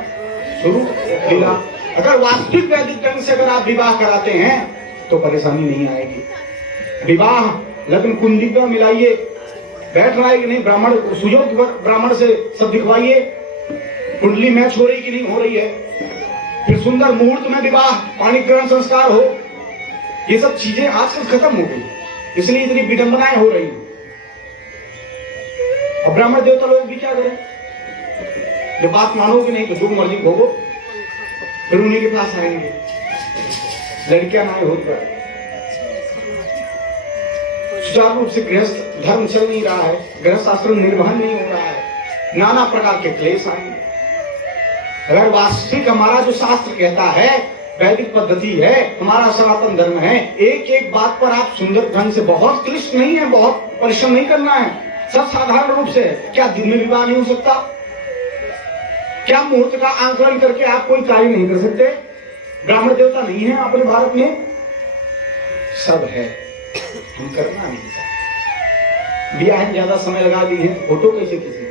शुरू लीला। अगर वास्तविक वैदिक ढंग से अगर आप विवाह कराते हैं तो परेशानी नहीं आएगी। विवाह लग्न कुंडली का मिलाइए, बैठ रहा है कि नहीं, ब्राह्मण सुयोग्य ब्राह्मण से सब दिखवाइए, कुंडली मैच हो रही कि नहीं हो रही है, फिर सुंदर मुहूर्त में विवाह, पाणी ग्रहण संस्कार हो, ये सब चीजें आजकल खत्म हो गई, इसलिए इतनी विडंबनाएं हो रही हैं। और ब्राह्मण देवता लोग भी क्या करें, जब बात मानोगे नहीं तो जो मर्जी भोगो, फिर उन्हीं के पास आएंगे, लड़कियां ना हो पर सुचारू रूप से गृहस्थ धर्म चल नहीं रहा है, गृहस्थ आश्रम निर्वहन नहीं हो रहा है, नाना प्रकार के क्लेश आएंगे। अगर वास्तविक हमारा जो शास्त्र कहता है, वैदिक पद्धति है, हमारा सनातन धर्म है, एक एक बात पर आप सुंदर ढंग से, बहुत क्लिष्ट नहीं है, बहुत परिश्रम नहीं करना है, सब साधारण रूप से। क्या दिन में विवाह नहीं हो सकता? क्या मुहूर्त का आंकलन करके आप कोई कार्य नहीं कर सकते? ब्राह्मण देवता नहीं है अपने भारत में? सब है, हम करना नहीं चाहते। ब्याह में ज्यादा समय लगा दी है, फोटो कैसे किसी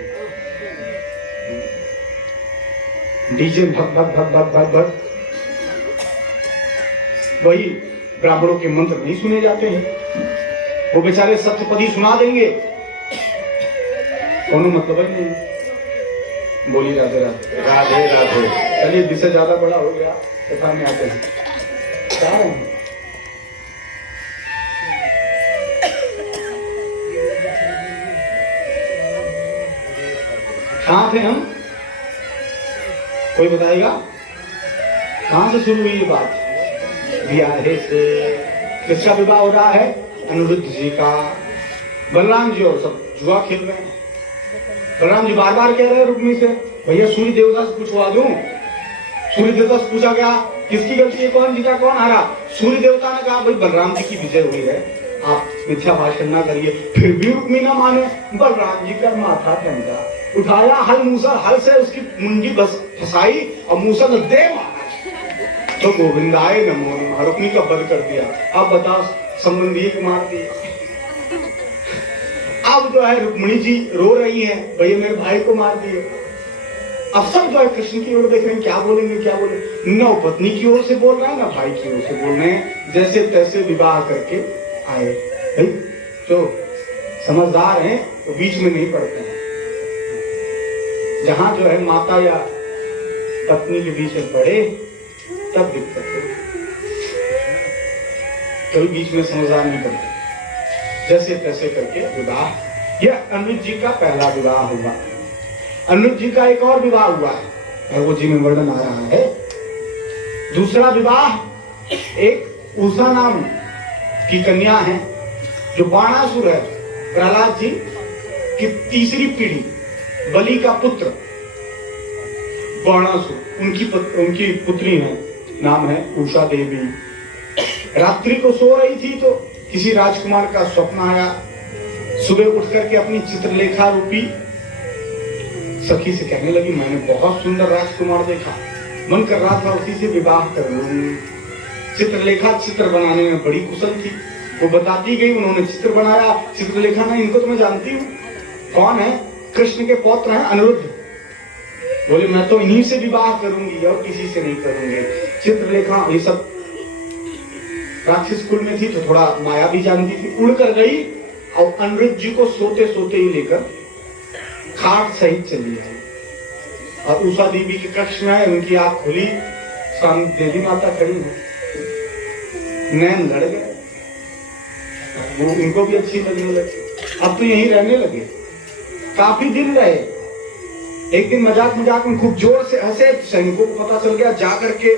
डीजे भग भग भग भग भग भग, वही ब्राह्मणों के मंत्र नहीं सुने जाते हैं, वो बेचारे सप्तपदी सुना देंगे, कोनो मतलब ही नहीं। बोली राधे राधे राधे राधे। चलिए, विषय ज्यादा बड़ा हो गया, कथा में आते हैं। क्या है? कहाँ थे हम? कोई बताएगा कहां से शुरू हुई ये बात? बियाहे से। किसका विवाह हो रहा है? अनिरुद्ध जी का। बलराम जी और सब जुआ खेल रहे हैं। बलराम जी बार बार कह रहे हैं रुक्मिणी से, भैया सूर्य देवता से पूछवा दूं। सूर्य देवता से पूछा गया किसकी गलती है, कौन जीता कौन हारा? सूर्य देवता ने कहा भाई बलराम जी की विजय हुई है, आप मिथ्या भाषण ना करिए। फिर भी रुक्मिणी ना माने। बलराम जी का माथा ठंडा, उठाया हल मूसल, हल से उसकी मुंडी बस फंसाई और मूसल दे मारा, तो गोविंदाय नमो नमः, रुक्मिणी का वध कर दिया। अब बताओ, संबंधी को मार दिया। अब जो है रुक्मिणी जी रो रही हैं, भैया मेरे भाई को मार दिए। अब सब जो है कृष्ण की ओर देख रहे हैं, क्या बोलेंगे क्या बोलेंगे। न पत्नी की ओर से बोल रहे हैं, ना भाई की ओर से बोल रहे हैं, जैसे तैसे विवाह करके आए। भाई जो समझदार हैं तो बीच में नहीं पड़ते हैं। जहां जो है माता या पत्नी के बीच में पड़े तब दिक्कत है। कभी बीच में समझदार नहीं करते, जैसे तैसे करके विवाह। यह अनिरुद्ध जी का पहला विवाह होगा। अनिरुद्ध जी का एक और विवाह हुआ है, भगवत जी में वर्णन आ रहा है। दूसरा विवाह एक उषा नाम की कन्या है जो बाणासुर है, प्रहलाद जी की तीसरी पीढ़ी, बलि का पुत्र बाणासुर, उनकी पुत्री है, नाम है उषा देवी। रात्रि को सो रही थी तो किसी राजकुमार का स्वप्न आया। सुबह उठ करके अपनी चित्रलेखा रूपी सखी से कहने लगी, मैंने बहुत सुंदर राजकुमार देखा, मन कर रहा था उसी से विवाह कर लूं। चित्रलेखा चित्र बनाने में बड़ी कुशल थी, वो बताती गई, उन्होंने चित्र बनाया। चित्रलेखा ने, इनको तो मैं जानती हूँ, कौन है? कृष्ण के पौत्र हैं अनिरुद्ध। बोले मैं तो इन्हीं से विवाह करूंगी और किसी से नहीं करूंगी। चित्रलेखा ये सब राक्षस कुल में थी तो थोड़ा माया भी जानती थी, उड़ कर गई और अनिरुद्ध जी को सोते सोते ही लेकर खाट सहित चली आई। और उषा देवी के कक्ष में आए, उनकी आंख खुली, सामने देवी माता खड़ी है, नैन लड़ गए, वो उनको भी अच्छी लगने लगी। अब तो यहीं रहने लगे, काफी दिन रहे। एक दिन मजाक में खूब जोर से हंसे, सैनिकों को पता चल गया, जाकर के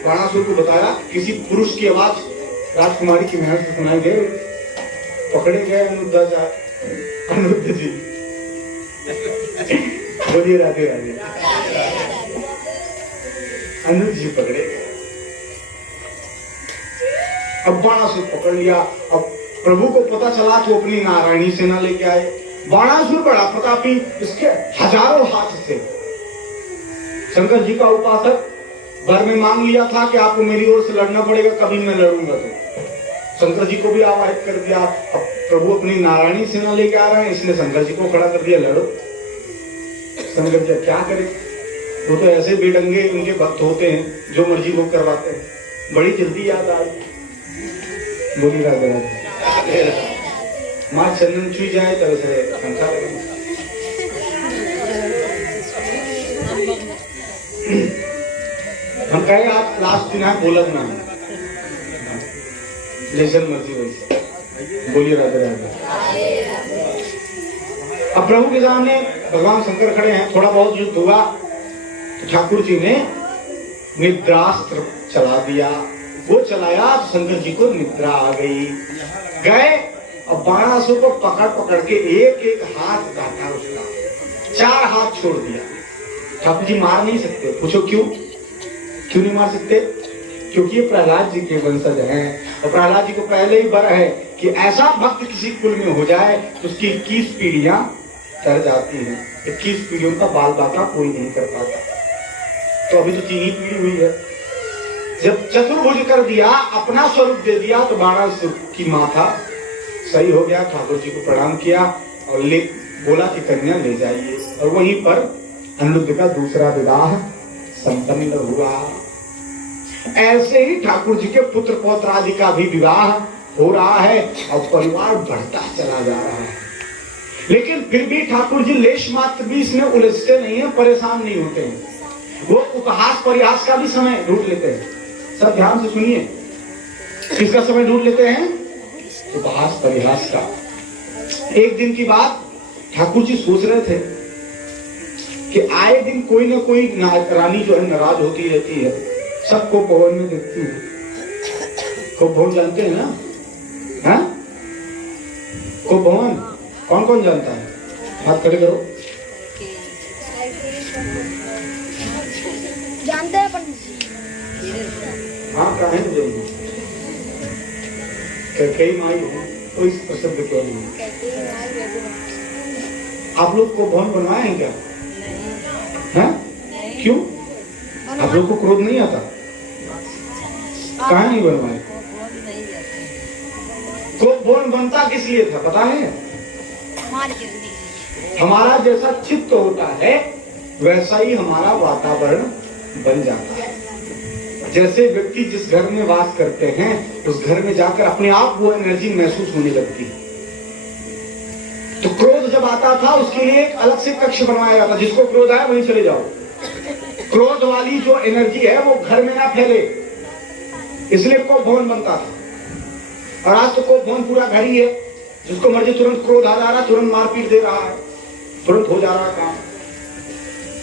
बाणासुर को बताया, किसी पुरुष की आवाज राजकुमारी की महल से सुनाई दे, पकड़े गए अनिरुद्ध जी। बोलिए राधे राधे। अनिरुद्ध जी पकड़े गए, अब बाणासुर पकड़ लिया। अब प्रभु को पता चला तो अपनी नारायणी सेना लेके आए। बाणासुर बड़ा प्रतापी, इसके हजारों हाथ से। शंकर जी का उपासक वर में मांग लिया था कि आपको मेरी ओर से लड़ना पड़ेगा, कभी मैं लड़ूंगा तो। शंकर जी को भी आवाहित कर दिया। अब प्रभु अपनी नारायणी सेना लेके आ रहे हैं, इसलिए शंकर जी को खड़ा कर दिया, लड़ो। शंकर जी क्या करे, वो तो ऐसे बेढंगे उनके भक्त होते हैं, जो मर्जी वो करवाते हैं। बड़ी जल्दी याद आ गई, बोली राधे राधे। माँ चंदन छुई जाए तब से शंका लगे। हम कहे आज लास्ट दिन है, बोलत ना जैसे मर्जी वैसे। बोलिए राधे राधे। अब प्रभु के सामने भगवान शंकर खड़े हैं, थोड़ा बहुत युद्ध हुआ तो ठाकुर जी ने निद्रास्त्र चला दिया। वो चलाया, शंकर जी को निद्रा आ गई। गए और बाणासुर को पकड़ पकड़ के एक एक हाथ काटा उसका, 4 हाथ छोड़ दिया। ठाकुर जी मार नहीं सकते। पूछो क्यों नहीं मार सकते? क्योंकि ये प्रहलाद जी के वंशज हैं और प्रहलाद जी को पहले ही बर है कि ऐसा भक्त किसी कुल में हो जाए तो उसकी 21 पीढ़ियां तर जाती हैं। 21 पीढ़ियों का बाल बाका कोई नहीं कर पाता। तो अभी तो 3 ही पीढ़ी हुई है। जब चतुर्भुज कर दिया, अपना स्वरूप दे दिया, तो बाणासुर की माथा सही हो गया। ठाकुर जी को प्रणाम किया और ले बोला कि कन्या ले जाइए। और वहीं पर अनिरुद्ध का दूसरा विवाह संपन्न हुआ। ऐसे ही ठाकुर जी के पुत्र पौत्र आदि का भी विवाह हो रहा है और परिवार बढ़ता चला जा रहा है। लेकिन फिर भी ठाकुर जी लेश मात्र भी इसमें उलझते नहीं है, परेशान नहीं होते हैं। वो उपहास परिहास का भी समय ढूंढ लेते हैं। सब ध्यान से सुनिए, किसका समय ढूंढ लेते हैं? उपहास परिहास का। एक दिन की बात, ठाकुर जी सोच रहे थे कि आए दिन कोई ना कोई रानी जो है नाराज होती रहती है, सबको भवन में देखती है। को भवन जानते हैं ना? हाँ? को भवन कौन कौन जानता है? हाथ खड़े करो। जानते हैं पंडित जी? हाँ, कहा है कई माई हो, कोई प्रसिद्ध क्यों नहीं? आप लोग को भवन बनवाए हैं क्या? हैं? क्यों? आप लोग को क्रोध नहीं आता? कहाँ नहीं बनवाए? को भवन बनता किस लिए था पता है? हमारा जैसा चित्त होता है वैसा ही हमारा वातावरण बन जाता है। जैसे व्यक्ति जिस घर में वास करते हैं उस घर में जाकर अपने आप वो एनर्जी महसूस होने लगती है। तो क्रोध जब आता था उसके लिए एक अलग से कक्ष बनवाया जाता, जिसको क्रोध आया वहीं चले जाओ। क्रोध वाली जो एनर्जी है वो घर में ना फैले, इसलिए को भवन बनता था। और आज तो को भवन पूरा घर ही है, जिसको मर्जी तुरंत क्रोध आ जा रहा है, तुरंत मारपीट दे रहा है, तुरंत हो जा रहा है काम।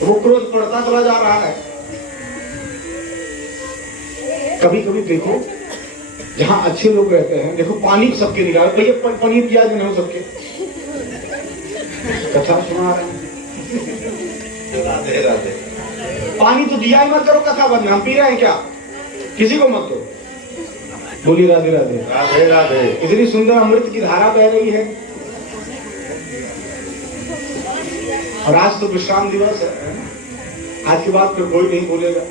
वो क्रोध बढ़ता चला जा रहा है। कभी कभी देखो जहां अच्छे लोग रहते हैं, देखो पानी सबके निकाल, भैया पानी पिया देना हो सबके, कथा सुना रहे हैं। राधे राधे। पानी तो दिया ही मत करो, कथा बंद, हम पी रहे हैं क्या, किसी को मत दो। बोली राधे राधे। राधे राधे। इतनी सुंदर अमृत की धारा बह रही है। और आज तो विश्राम दिवस है, आज की बात फिर कोई नहीं बोलेगा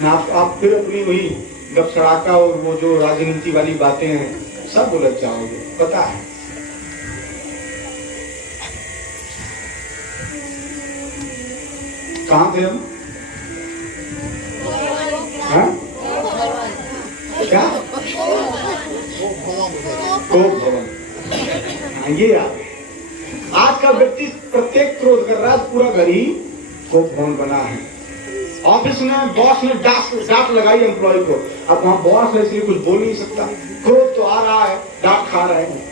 ना, आप फिर अपनी वही गप सड़ाका और वो जो राजनीति वाली बातें हैं सब उलझ जाओगे, पता है। कहां थे हम? हाँ? क्या? कोप भवन। हाँ, ये याद है। आज का व्यक्ति प्रत्येक क्रोध कर रहा है, पूरा घर ही कोप भवन बना है। ऑफिस में बॉस ने डांट लगाई एम्प्लॉय को, अब वहां बॉस है इसलिए कुछ बोल नहीं सकता, क्रोध तो आ रहा है, डांट खा रहे हैं।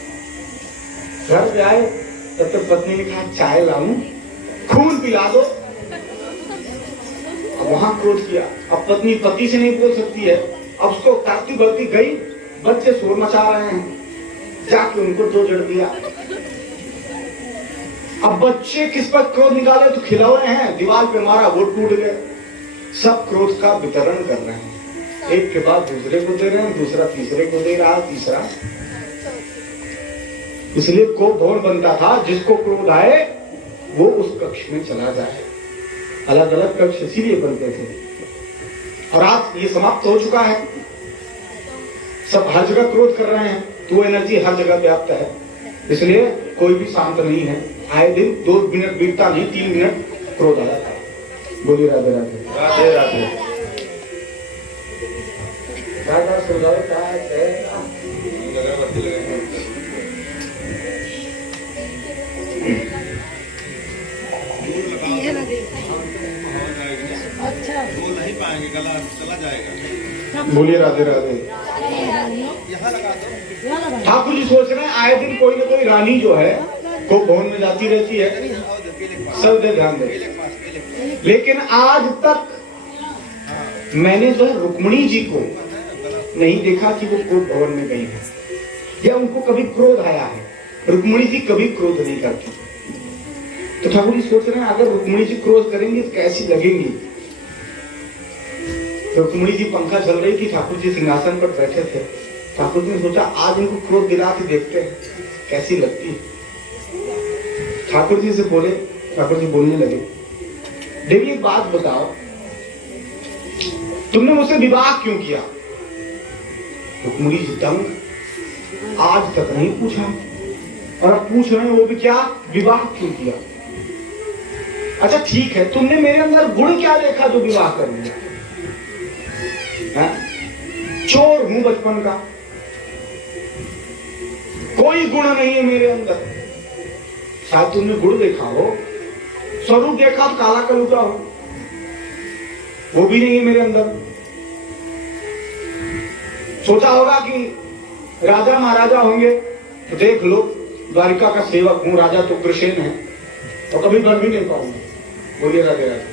घर जाए तब तक पत्नी ने कहा चाय लाऊं, खून पिला दो, अब वहां क्रोध किया। अब पत्नी पति से नहीं बोल सकती है, अब उसको ताकती बढ़ती गई, बच्चे शोर मचा रहे हैं, जाके उनको दो जड़ दिया। अब बच्चे किस पर क्रोध निकाले तो खिलौने हैं, दीवार पे मारा वो टूट गए। सब क्रोध का वितरण कर रहे हैं, एक के बाद दूसरे को दे रहे हैं, दूसरा तीसरे को दे रहा, तीसरा। इसलिए कोप भवन बनता था, जिसको क्रोध आए वो उस कक्ष में चला जाए। अलग अलग कक्ष इसीलिए बनते थे। और आज ये समाप्त हो चुका है, सब हर जगह क्रोध कर रहे हैं, तो वो एनर्जी हर जगह व्याप्त है, इसलिए कोई भी शांत नहीं है। आए दिन 2 मिनट बीतता नहीं, 3 मिनट क्रोध आ जाता है। बोलिए राधे राधे। राधे राधे। राधा सुधार का है। अच्छा बोल नहीं पाएंगे, गला चला जाएगा। बोलिए राधे राधे। यहाँ लगा दो। ठाकुर जी सोच रहे हैं आए दिन कोई ना कोई रानी जो है को भवन में जाती रहती है, सब दे ध्यान दे। लेकिन आज तक मैंने जो है रुक्मिणी जी को नहीं देखा कि वो कोप भवन में गई है या उनको कभी क्रोध आया है। रुक्मिणी जी कभी क्रोध नहीं करती। तो ठाकुर जी सोच रहे हैं अगर रुक्मिणी जी क्रोध करेंगी तो कैसी लगेंगी। रुक्मिणी जी पंखा चल रही थी, ठाकुर जी सिंहासन पर बैठे थे। ठाकुर जी ने सोचा आज इनको क्रोध दिला के देखते हैं कैसी लगती है। ठाकुर जी से बोले, ठाकुर जी बोलने लगे, देवी एक बात बताओ, तुमने मुझसे विवाह क्यों किया? रुक्मिणी जी दंग, आज तक नहीं पूछा और अब पूछ रहे हैं, वो भी क्या, विवाह क्यों किया? अच्छा ठीक है, तुमने मेरे अंदर गुण क्या देखा जो विवाह कर लिया? चोर हूं बचपन का, कोई गुण नहीं है मेरे अंदर। शायद तुमने गुण देखा हो, स्वरूप देखा तो काला कलुगा हो, वो भी नहीं है मेरे अंदर। सोचा होगा कि राजा महाराजा होंगे तो देख लो, द्वारिका का सेवक हूं, राजा तो कृष्ण है, तो कभी बन भी नहीं पाऊंगा। बोलिए राधे राधे।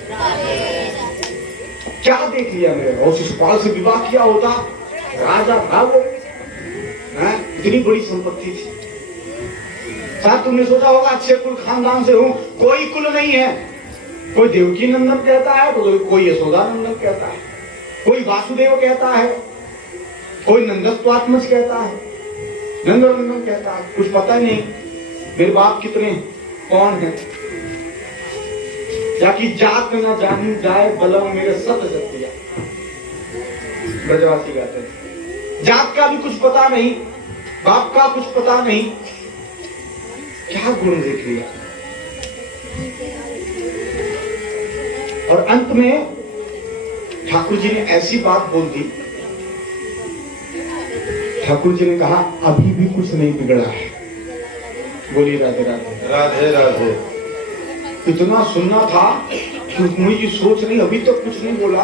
क्या देख लिया मेरे, और शिशुपाल से विवाह किया होता, राजा था वो, इतनी बड़ी संपत्ति थी। शायद तुमने सोचा होगा अच्छे कुल खानदान से हूं, कोई कुल नहीं है। कोई देवकी नंदन कहता है तो कोई यशोदा नंदन कहता है, कोई वासुदेव कहता है, कोई नंदस्वात्मज कहता है, नंदन कहता है, कुछ पता ही नहीं मेरे बाप कितने कौन है। या कि जात न जानी जाए बलम मेरे सत सत्या, ब्रजवासी गाते हैं। जात का भी कुछ पता नहीं, बाप का कुछ पता नहीं, क्या गुण देख लिया। और अंत में ठाकुर जी ने ऐसी बात बोल दी, ठाकुर जी ने कहा अभी भी कुछ नहीं बिगड़ा है। बोलिए राधे राधे। राधे राधे। इतना सुनना था कि रुक्मिणी जी सोच रही अभी तक कुछ नहीं बोला,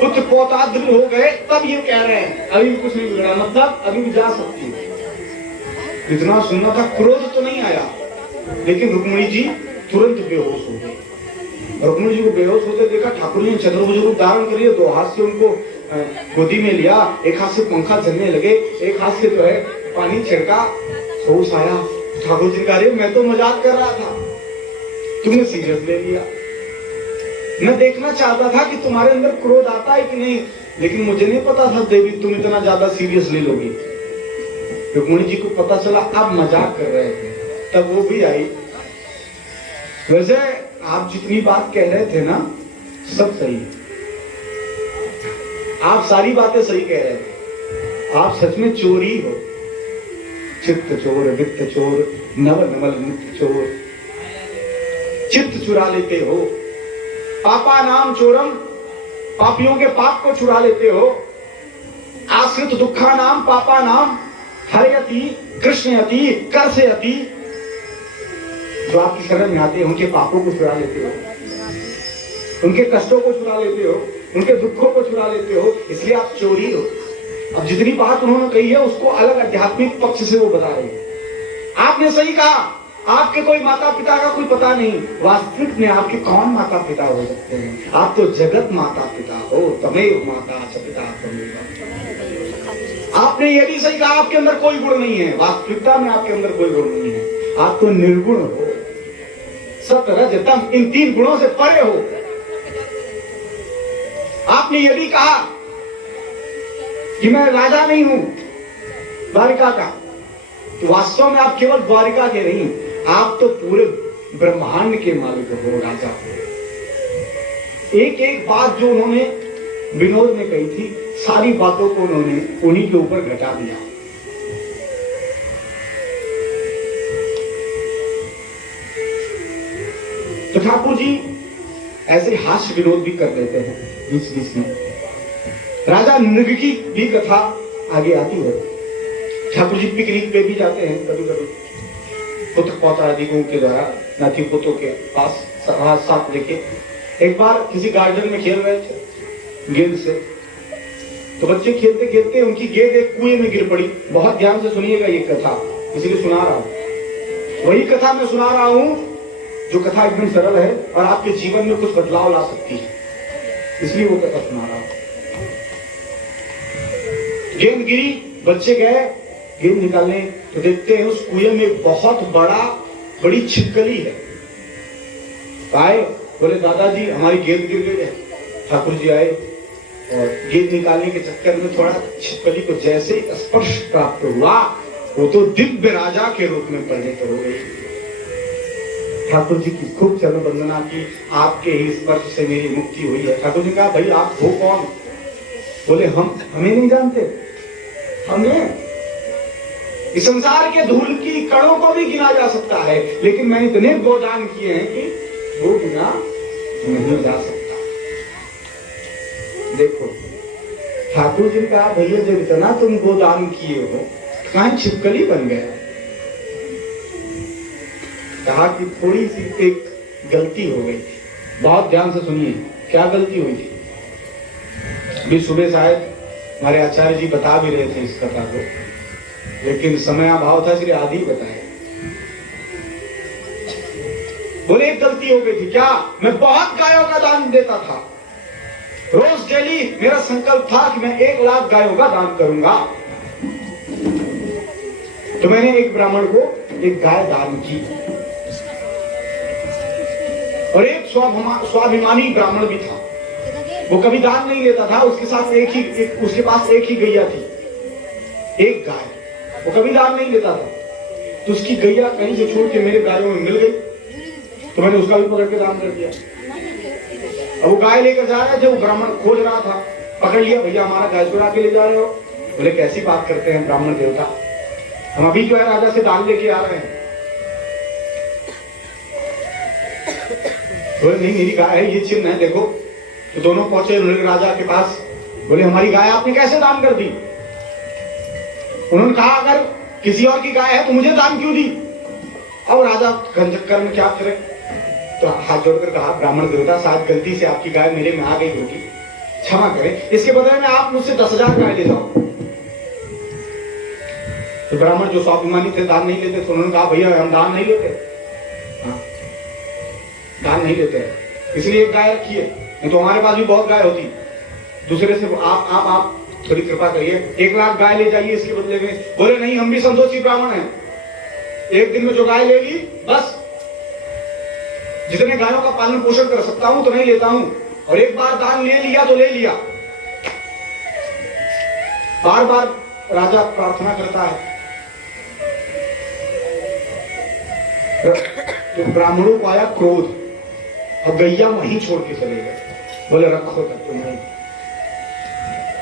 पुत्र पोता दृढ़ हो गए तब ये कह रहे हैं अभी भी कुछ नहीं बिगड़ा, मतलब अभी भी जा सकती है। इतना सुनना था, क्रोध तो नहीं आया, लेकिन रुक्मिणी जी तुरंत बेहोश हो गई। रुक्मिणी जी को बेहोश होते देखा, ठाकुर जी ने चतुर्भुज रूप धारण करिए, दो हाथ से उनको गोदी में लिया, एक हाथ से पंखा चलने लगे, एक हाथ से जो है पानी छिड़का, होश आया। ठाकुर जी कह रहे मैं तो मजाक कर रहा था, तुमने सीरियस ले लिया। मैं देखना चाहता था कि तुम्हारे अंदर क्रोध आता है कि नहीं, लेकिन मुझे नहीं पता था देवी तुम इतना ज्यादा सीरियस ले लोगी। रुक्मिणी जी को पता चला आप मजाक कर रहे थे, तब वो भी आई। वैसे आप जितनी बात कह रहे थे ना सब सही है, आप सारी बातें सही कह रहे थे, आप सच में चोर ही हो। चित्त चोर, वित्त चोर, नव नवल नित्य चोर, चित्त चुरा लेते हो, पापा नाम चोरम, पापियों के पाप को चुरा लेते हो, आश्रित दुखा नाम पापा नाम, हरयति कृष्णयति कर्षयति, जो आपकी शरण में आते हैं उनके पापों को चुरा लेते हो, उनके कष्टों को चुरा लेते हो, उनके दुखों को चुरा लेते हो, इसलिए आप चोरी हो। अब जितनी बात उन्होंने कही है उसको अलग आध्यात्मिक पक्ष से वो बता रहे हैं। आपने सही कहा, आपके कोई माता पिता का कोई पता नहीं, वास्तविक में आपके कौन माता पिता हो सकते हैं? आप तो जगत माता पिता हो, तमेव माता च पिता तमेव। आपने ये भी सही कहा आपके अंदर कोई गुण नहीं है, वास्तविकता में आपके अंदर कोई गुण नहीं है, आप तो निर्गुण हो, सत रज तम, इन तीन गुणों से परे हो। आपने ये भी कहा कि मैं राजा नहीं हूं द्वारिका का, तो वास्तव में आप केवल द्वारिका के नहीं, आप तो पूरे ब्रह्मांड के मालिक हो, राजा हो। एक एक बात जो उन्होंने विनोद में कही थी, सारी बातों को उन्होंने उन्हीं के ऊपर घटा दिया। तो ठाकुर जी ऐसे हास्य विनोद भी कर देते हैं बीच बीच में। राजा नृग की भी कथा आगे आती है। ठाकुर जी पिकनिक पे भी जाते हैं कभी कभी, पुत्र पौत्रादिकों के द्वारा, नाती पुतों के पास साथ लेके। एक बार किसी गार्डन में खेल रहे थे गेंद से, तो बच्चे खेलते खेलते उनकी गेंद एक कुएं में गिर पड़ी। बहुत ध्यान से सुनिएगा ये कथा, इसीलिए सुना रहा हूं, वही कथा मैं सुना रहा हूं जो कथा एकदम सरल है और आपके जीवन में कुछ बदलाव ला सकती है, इसलिए वो कथा सुना रहा हूं। गेंद गिरी, बच्चे गए गेंद निकालने, तो देखते हैं उस कुएं में बहुत बड़ी छिपकली है। आए, बोले दादाजी हमारी गेंद गिर गई है। ठाकुर जी आए और गेंद निकालने के चक्कर में थोड़ा छिपकली को जैसे स्पर्श प्राप्त हुआ, वो तो दिव्य राजा के रूप में परिणत हो गई। ठाकुर जी की खूब चरण वंदना की, आपके ही स्पर्श से मेरी मुक्ति हुई है। ठाकुर जी कहा भाई आप हो कौन? बोले हमें नहीं जानते, हमें इस संसार के धूल की कणों को भी गिना जा सकता है, लेकिन मैंने इतने गोदान किए हैं कि वो गिना नहीं जा सकता। देखो ठाकुर जी का भैया जब इतना तुम गोदान किए हो, कहां छिपकली बन गया? कहा कि थोड़ी सी एक गलती हो गई थी। बहुत ध्यान से सुनिए क्या गलती हुई थी। भी सुबह शायद हमारे आचार्य जी बता भी रहे थे इस कथा को, लेकिन समय अभाव था इसलिए आधी बताए। बोले एक गलती हो गई थी। क्या? मैं बहुत गायों का दान देता था, रोज डेली मेरा संकल्प था कि मैं 1 लाख गायों का दान करूंगा। तो मैंने एक ब्राह्मण को एक गाय दान की, और एक स्वाभिमानी ब्राह्मण भी था, वो कभी दान नहीं लेता था। उसके साथ उसके पास एक ही गैया थी, एक गाय, वो कभी दान नहीं लेता था। तो उसकी गैया कहीं से छोड़ के मेरे गायों में मिल गई, तो मैंने उसका भी पकड़ के दान कर दिया। अब वो गाय लेकर जा रहा है, जब वो ब्राह्मण खोज रहा था, पकड़ लिया, भैया हमारा गाय चुरा के ले जा रहे हो। बोले कैसी बात करते हैं ब्राह्मण देवता, हम अभी जो है राजा से दान लेके आ रहे हैं। बोले नहीं मेरी गाय है, ये चिन्ह है देखो। तो दोनों पहुंचे राजा के पास, बोले हमारी गाय आपने कैसे दान कर दी? उन्होंने कहा अगर किसी और की गाय है तो मुझे दान क्यों दी? अब राजा चक्कर में क्या करे, तो हाथ जोड़कर कहा ब्राह्मण देवता शायद गलती से आपकी गाय मेरे में आ गई होगी, क्षमा करें, इसके बदले में आप मुझसे 10,000 गाय ले जाओ। तो ब्राह्मण जो स्वाभिमानी थे दान नहीं लेते, तो उन्होंने कहा भैया हम दान नहीं लेते, दान नहीं लेते। इसलिए एक गाय रखी है, नहीं तो हमारे पास भी बहुत गाय होती। दूसरे से आप थोड़ी कृपा करिए, 1 लाख गाय ले जाइए इसके बदले में। बोले नहीं, हम भी संतोषी ब्राह्मण हैं, एक दिन में जो गाय ले ली बस, जितने गायों का पालन पोषण कर सकता हूं तो नहीं लेता हूं, और एक बार दान ले लिया तो ले लिया। बार बार राजा प्रार्थना करता है, तो ब्राह्मणों को आया क्रोध और गैया वहीं छोड़ के चले गए, बोले रखो तक तुम नहीं।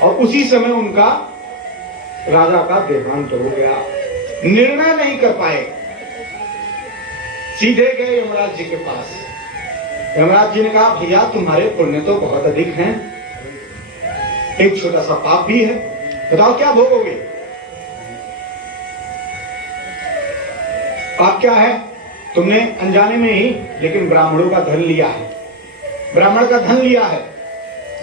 और उसी समय उनका राजा का देहांत हो गया। निर्णय नहीं कर पाए, सीधे गए यमराज जी के पास। यमराज जी ने कहा भैया तुम्हारे पुण्य तो बहुत अधिक हैं, एक छोटा सा पाप भी है, बताओ क्या भोगोगे। पाप क्या है? तुमने अनजाने में ही लेकिन ब्राह्मणों का धन लिया है, ब्राह्मण का धन लिया है,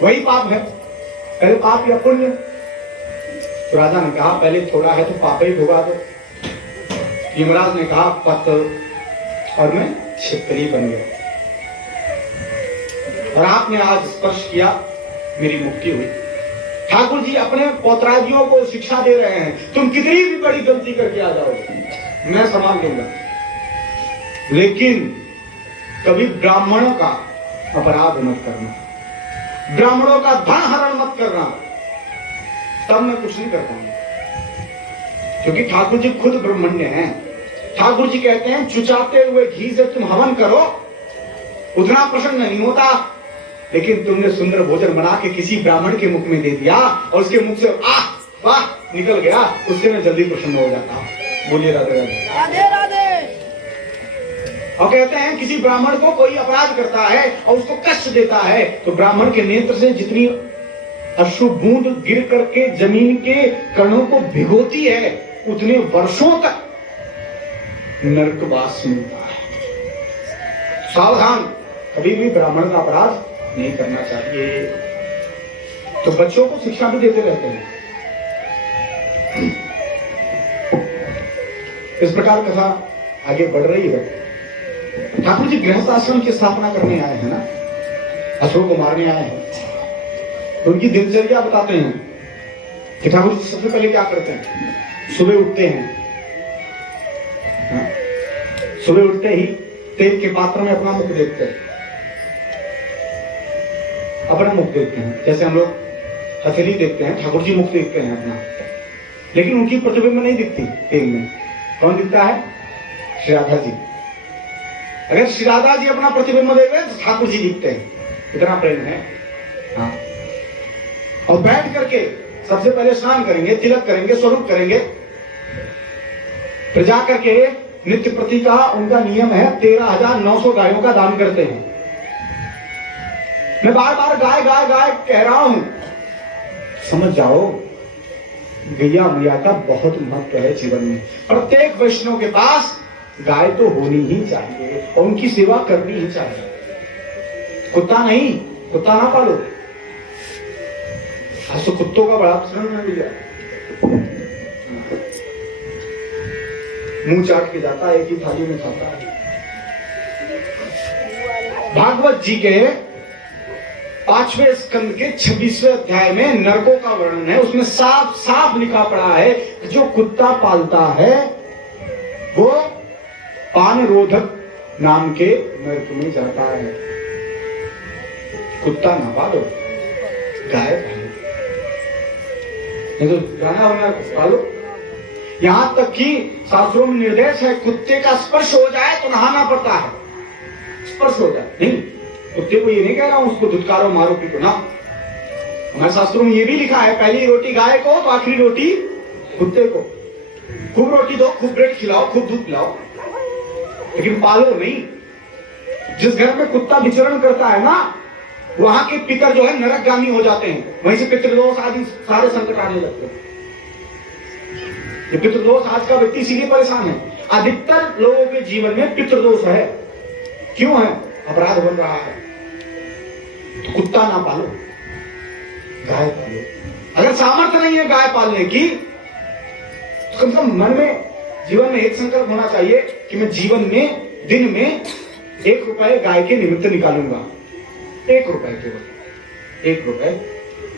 वही पाप है। पहले पाप या पुण्य? तो राजा ने कहा पहले थोड़ा है तो पाप ही भोगा दो। यमराज ने कहा पत्र, और मैं छिपकली बन गया, और आपने आज स्पर्श किया, मेरी मुक्ति हुई। ठाकुर जी अपने पौत्रादियों को शिक्षा दे रहे हैं, तुम कितनी भी बड़ी गलती करके आ जाओगे मैं संभाल लूंगा, लेकिन कभी ब्राह्मणों का अपराध मत करना, ब्राह्मणों का धन हरण मत करना, तब मैं कुछ नहीं कर पाऊंगा। क्योंकि ठाकुर जी खुद ब्रह्मण्य हैं। ठाकुर जी कहते हैं चुचाते हुए घी से तुम हवन करो, उतना प्रसन्न नहीं होता, लेकिन तुमने सुंदर भोजन बना के किसी ब्राह्मण के मुख में दे दिया और उसके मुख से आह वाह निकल गया, उससे मैं जल्दी प्रसन्न हो जाता हूं। बोलिए राधे राधे। राधे राधे। और कहते हैं किसी ब्राह्मण को कोई अपराध करता है और उसको कष्ट देता है, तो ब्राह्मण के नेत्र से जितनी अश्रु बूंद गिर करके जमीन के कणों को भिगोती है, उतने वर्षों तक नरकवास मिलता है। सावधान, कभी भी ब्राह्मण का अपराध नहीं करना चाहिए। तो बच्चों को शिक्षा भी देते रहते हैं। इस प्रकार कथा आगे बढ़ रही है। ठाकुर जी गृहस्थ आश्रम की स्थापना करने आए हैं ना, असुरों को मारने आए हैं, तो उनकी दिनचर्या बताते हैं कि ठाकुर जी सबसे पहले क्या करते हैं। सुबह उठते हैं, सुबह उठते ही तेल के पात्र में अपना मुख देखते हैं, अपना मुख देखते हैं, जैसे हम लोग हथेली देखते हैं, ठाकुर जी मुख देखते हैं अपना, लेकिन उनकी प्रतिबिंब नहीं दिखती तेल में। कौन दिखता है? श्री राधा जी। अगर श्री राधा जी अपना प्रतिबिंब देते हैं तो ठाकुर जी दिखते हैं, इतना प्रेम है। हाँ। और बैठ करके सबसे पहले स्नान करेंगे, तिलक करेंगे, स्वरूप करेंगे, फिर जा करके नित्य प्रति का उनका नियम है 13,900 गायों का दान करते हैं। मैं बार बार गाय गाय गाय कह रहा हूं, समझ जाओ गैया मैया का बहुत महत्व है जीवन में। प्रत्येक वैष्णव के पास गाय तो होनी ही चाहिए और उनकी सेवा करनी ही चाहिए। कुत्ता नहीं, कुत्ता ना पालो, तो कुत्तों का बड़ा प्रश्न है भैया, मुंह चाट के जाता है, एक ही थाली में खाता है। भागवत जी के 5वें स्कंद के 26वें अध्याय में नरकों का वर्णन है। उसमें साफ साफ लिखा पड़ा है कि जो कुत्ता पालता है वो पान रोधक नाम के नरक में जाता है। कुत्ता ना पालो, गाय पालो, नहीं तो गाना होना पालो। यहां तक कि शास्त्रों में निर्देश है कुत्ते का स्पर्श हो जाए तो नहाना पड़ता है, स्पर्श हो जाए नहीं। कुत्ते को ये नहीं कह रहा हूं उसको धुतकारो मारो पीटो ना, हमारे शास्त्रों में ये भी लिखा है पहली रोटी गाय को तो आखिरी रोटी कुत्ते को। खूब रोटी दो, खूब ब्रेड खिलाओ, खूब दूध पिलाओ, लेकिन पालो नहीं। जिस घर में कुत्ता विचरण करता है ना, वहां के पितर जो है नरकगामी हो जाते हैं, वहीं से पितृदोष आदि सारे संकट आने लगते हैं। ये पितृदोष आज का व्यक्ति इसीलिए परेशान है। अधिकतर लोगों के जीवन में पितृदोष है। क्यों है? अपराध बन रहा है। तो कुत्ता ना पालो, गाय पालो। अगर सामर्थ्य नहीं है गाय पालने की, तो कम से कम मन में जीवन में एक संकल्प होना चाहिए कि मैं जीवन में दिन में 1 रुपए गाय के निमित्त निकालूंगा। ₹1 केवल, ₹1।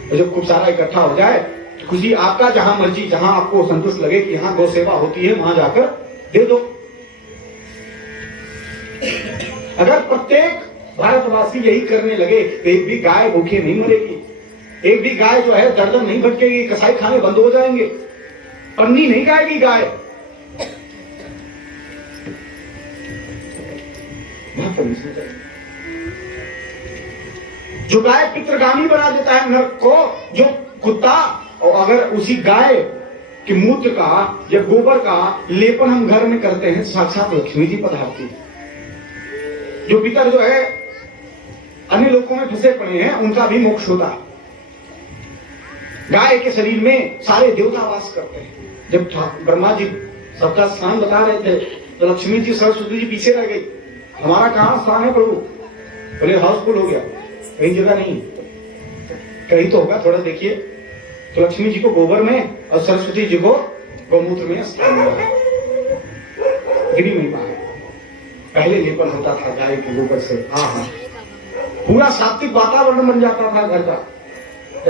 और जब खूब सारा इकट्ठा हो जाए, खुशी आपका जहां मर्जी, जहां आपको संतुष्ट लगे कि यहां गौ सेवा होती है, वहां जाकर दे दो। अगर प्रत्येक भारतवासी यही करने लगे तो एक भी गाय भूखे नहीं मरेगी, एक भी गाय जो है दर दर नहीं भटकेगी, कसाई खाने बंद हो जाएंगे, पन्नी नहीं खाएगी गाय। जो गाय पितृगामी बना देता है नरक को, जो कुत्ता, और अगर उसी गाय के मूत्र का या गोबर का लेपन हम घर में करते हैं, साक्षात लक्ष्मी जी पधारती है। जो पितर जो है अन्य लोगों में फंसे पड़े हैं, उनका भी मोक्ष होता है। गाय के शरीर में सारे देवता वास करते हैं। जब ब्रह्मा जी सबका स्थान बता रहे थे तो लक्ष्मी जी सरस्वती जी पीछे रह गई, हमारा कहां स्थान है प्रभु? बोले हाउसफुल हो गया, कहीं जगह नहीं, कहीं तो होगा, थोड़ा देखिए। तो लक्ष्मी जी को गोबर में और सरस्वती जी को गौमूत्र में स्थान मिला। गिरी महिमा है। पहले लेपन होता था गाय के गोबर से, हाँ, पूरा सात्विक वातावरण बन जाता था घर का।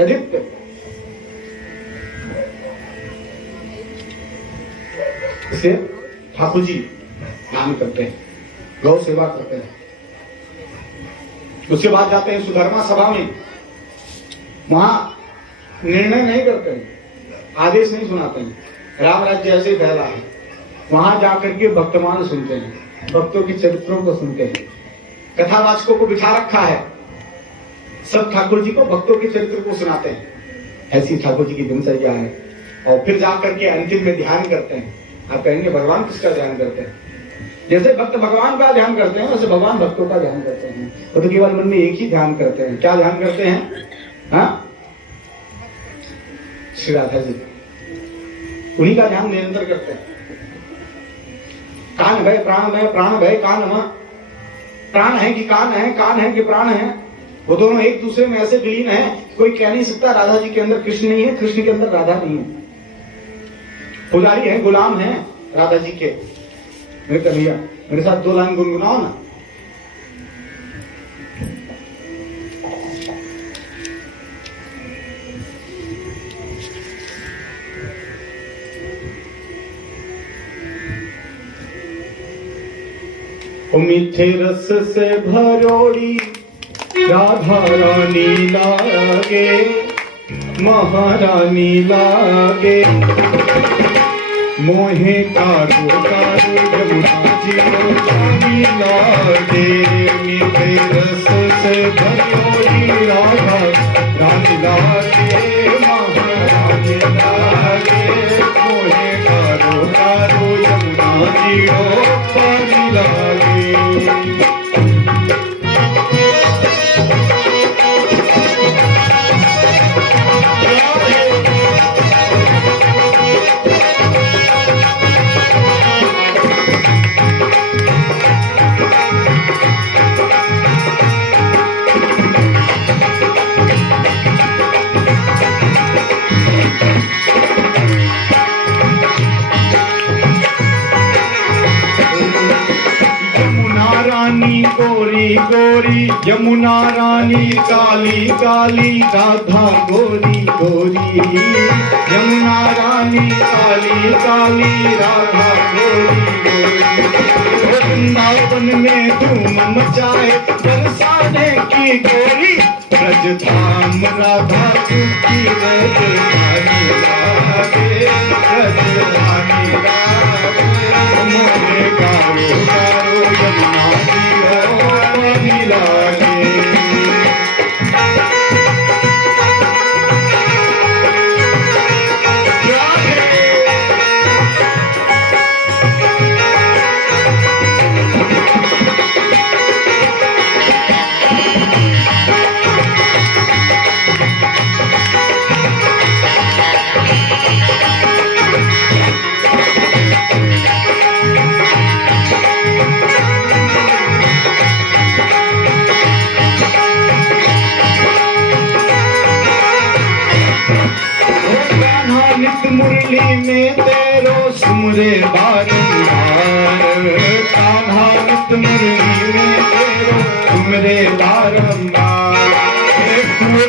आदित्य इसे ठाकुर जी दान करते हैं, गौ सेवा करते हैं। उसके बाद जाते हैं सुधर्मा सभा में, वहां निर्णय नहीं करते हैं, आदेश नहीं सुनाते हैं, राम राज्य ऐसे ही फैला है। वहां जाकर के भक्तमान सुनते हैं, भक्तों के चरित्रों को सुनते हैं, कथावाचकों को बिठा रखा है, सब ठाकुर जी को भक्तों के चरित्र को सुनाते हैं। ऐसी ठाकुर जी की दिनचर्या है। और फिर जाकर के अंतिम में ध्यान करते हैं। आप कहेंगे भगवान किसका ध्यान करते हैं? जैसे भक्त भगवान का ध्यान करते हैं, वैसे भगवान भक्तों का ध्यान करते हैं। वो तो केवल मन में एक ही ध्यान करते हैं। क्या ध्यान करते हैं? हाँ, श्री राधा जी, उन्हीं का ध्यान निरंतर करते हैं। कान भय प्राण भय, प्राण भय कान म, प्राण है कि कान है, कान है कि प्राण है, वो दोनों एक दूसरे में ऐसे विलीन है, कोई कह नहीं सकता राधा जी के अंदर कृष्ण नहीं है, कृष्ण के अंदर राधा नहीं है। पुजारी है, गुलाम है राधा जी के। मेरे कन्हैया, मेरे साथ 2 लाइन गुनगुनाओ ना। मीठे रस से भरोड़ी राधा रानी लागे, महारानी लागे, मोहे कारो कारो यमुना जी रानी लागे। मीठे रस से भरोड़ी राधा रानी लागे, महारानी लागे, मोहे कारो कारो यमुना जी रानी लागे। गोरी गोरी यमुना रानी, काली काली राधा गोरी गोरी, यमुना रानी काली काली राधा गोरी गोरी। वृंदावन में धूम मचाए बरसाने की गोरी, ब्रज धाम राधा की रानी लागे, ब्रज रानी लागे, मोहे गारो गारो यमुना जी लागे। मुरली में तेरो सुमरे बारंबार, कान्हा नित मुरली में तेरो सुमरे बारंबार।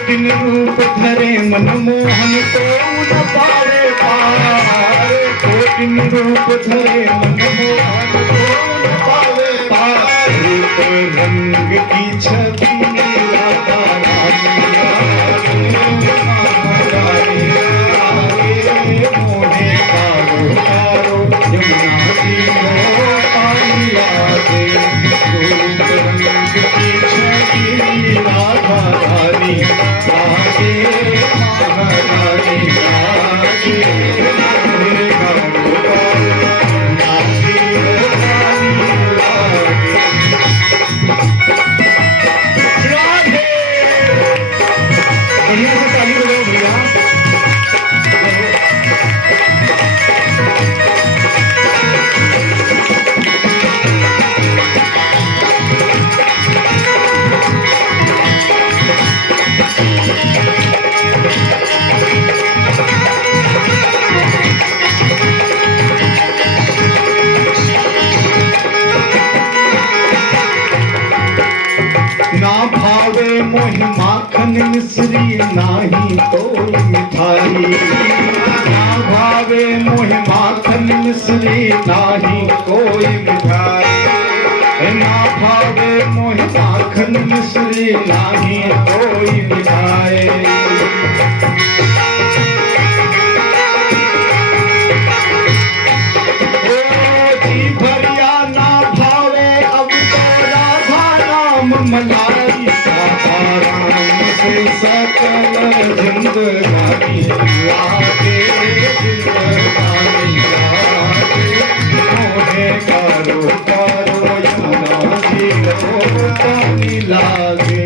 कोटिन रूप धरे मनमोहन तो न पावे पार, कोटिन रूप धरे मनमोहन तो न पावे पार, रूप रंग की छवि राधा रानी आगे मोहे कारो कारो यमुना तीनों पानी लागे, रूप रंग की छवि राधा रानी आगे महारानी आगे मोहे कारो कारो बढ़िया से ताली बजाओ भैया। ना भावे मोहि माखन मिश्री नाही कोई मिठाई, ना भावे मोहि माखन मिश्री नाही कोई मिठाई, ना भावे मोहि माखन मिश्री नाही कोई मिठाई। जी भरिया ना भावे अब तो राधा नाम मनाई, राधा राम से सकल जिंदगानी लागे, जिंदगानी लागे, मोहे कारो कारो यमुना तीनों पानी लागे।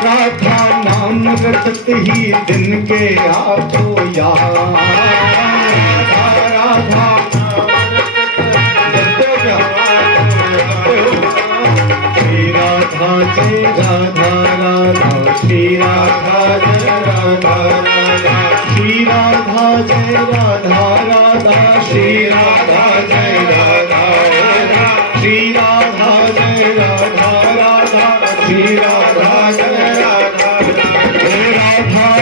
राधा नाम रटत ही दिन के आठों यार, राधा श्री राधा जय राधा राधा, श्री राधा जय राधा राधा, श्री राधा जय राधा राधा, श्री राधा जय राधा राधा, श्री राधा जय राधा राधा, श्री राधा जय राधा राधा।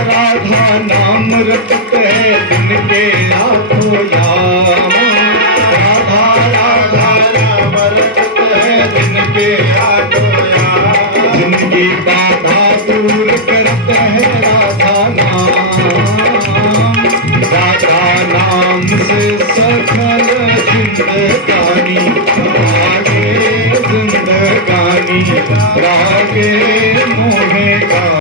राधा नाम रटत है दिन के आठों याम, राधा राधा नाम रटत है दिन के आठों याम, जिंदगी बाधा दूर करत है राधा नाम, राधा नाम से सकल जिंदगानी आगे, जिंदगानी रागे मोह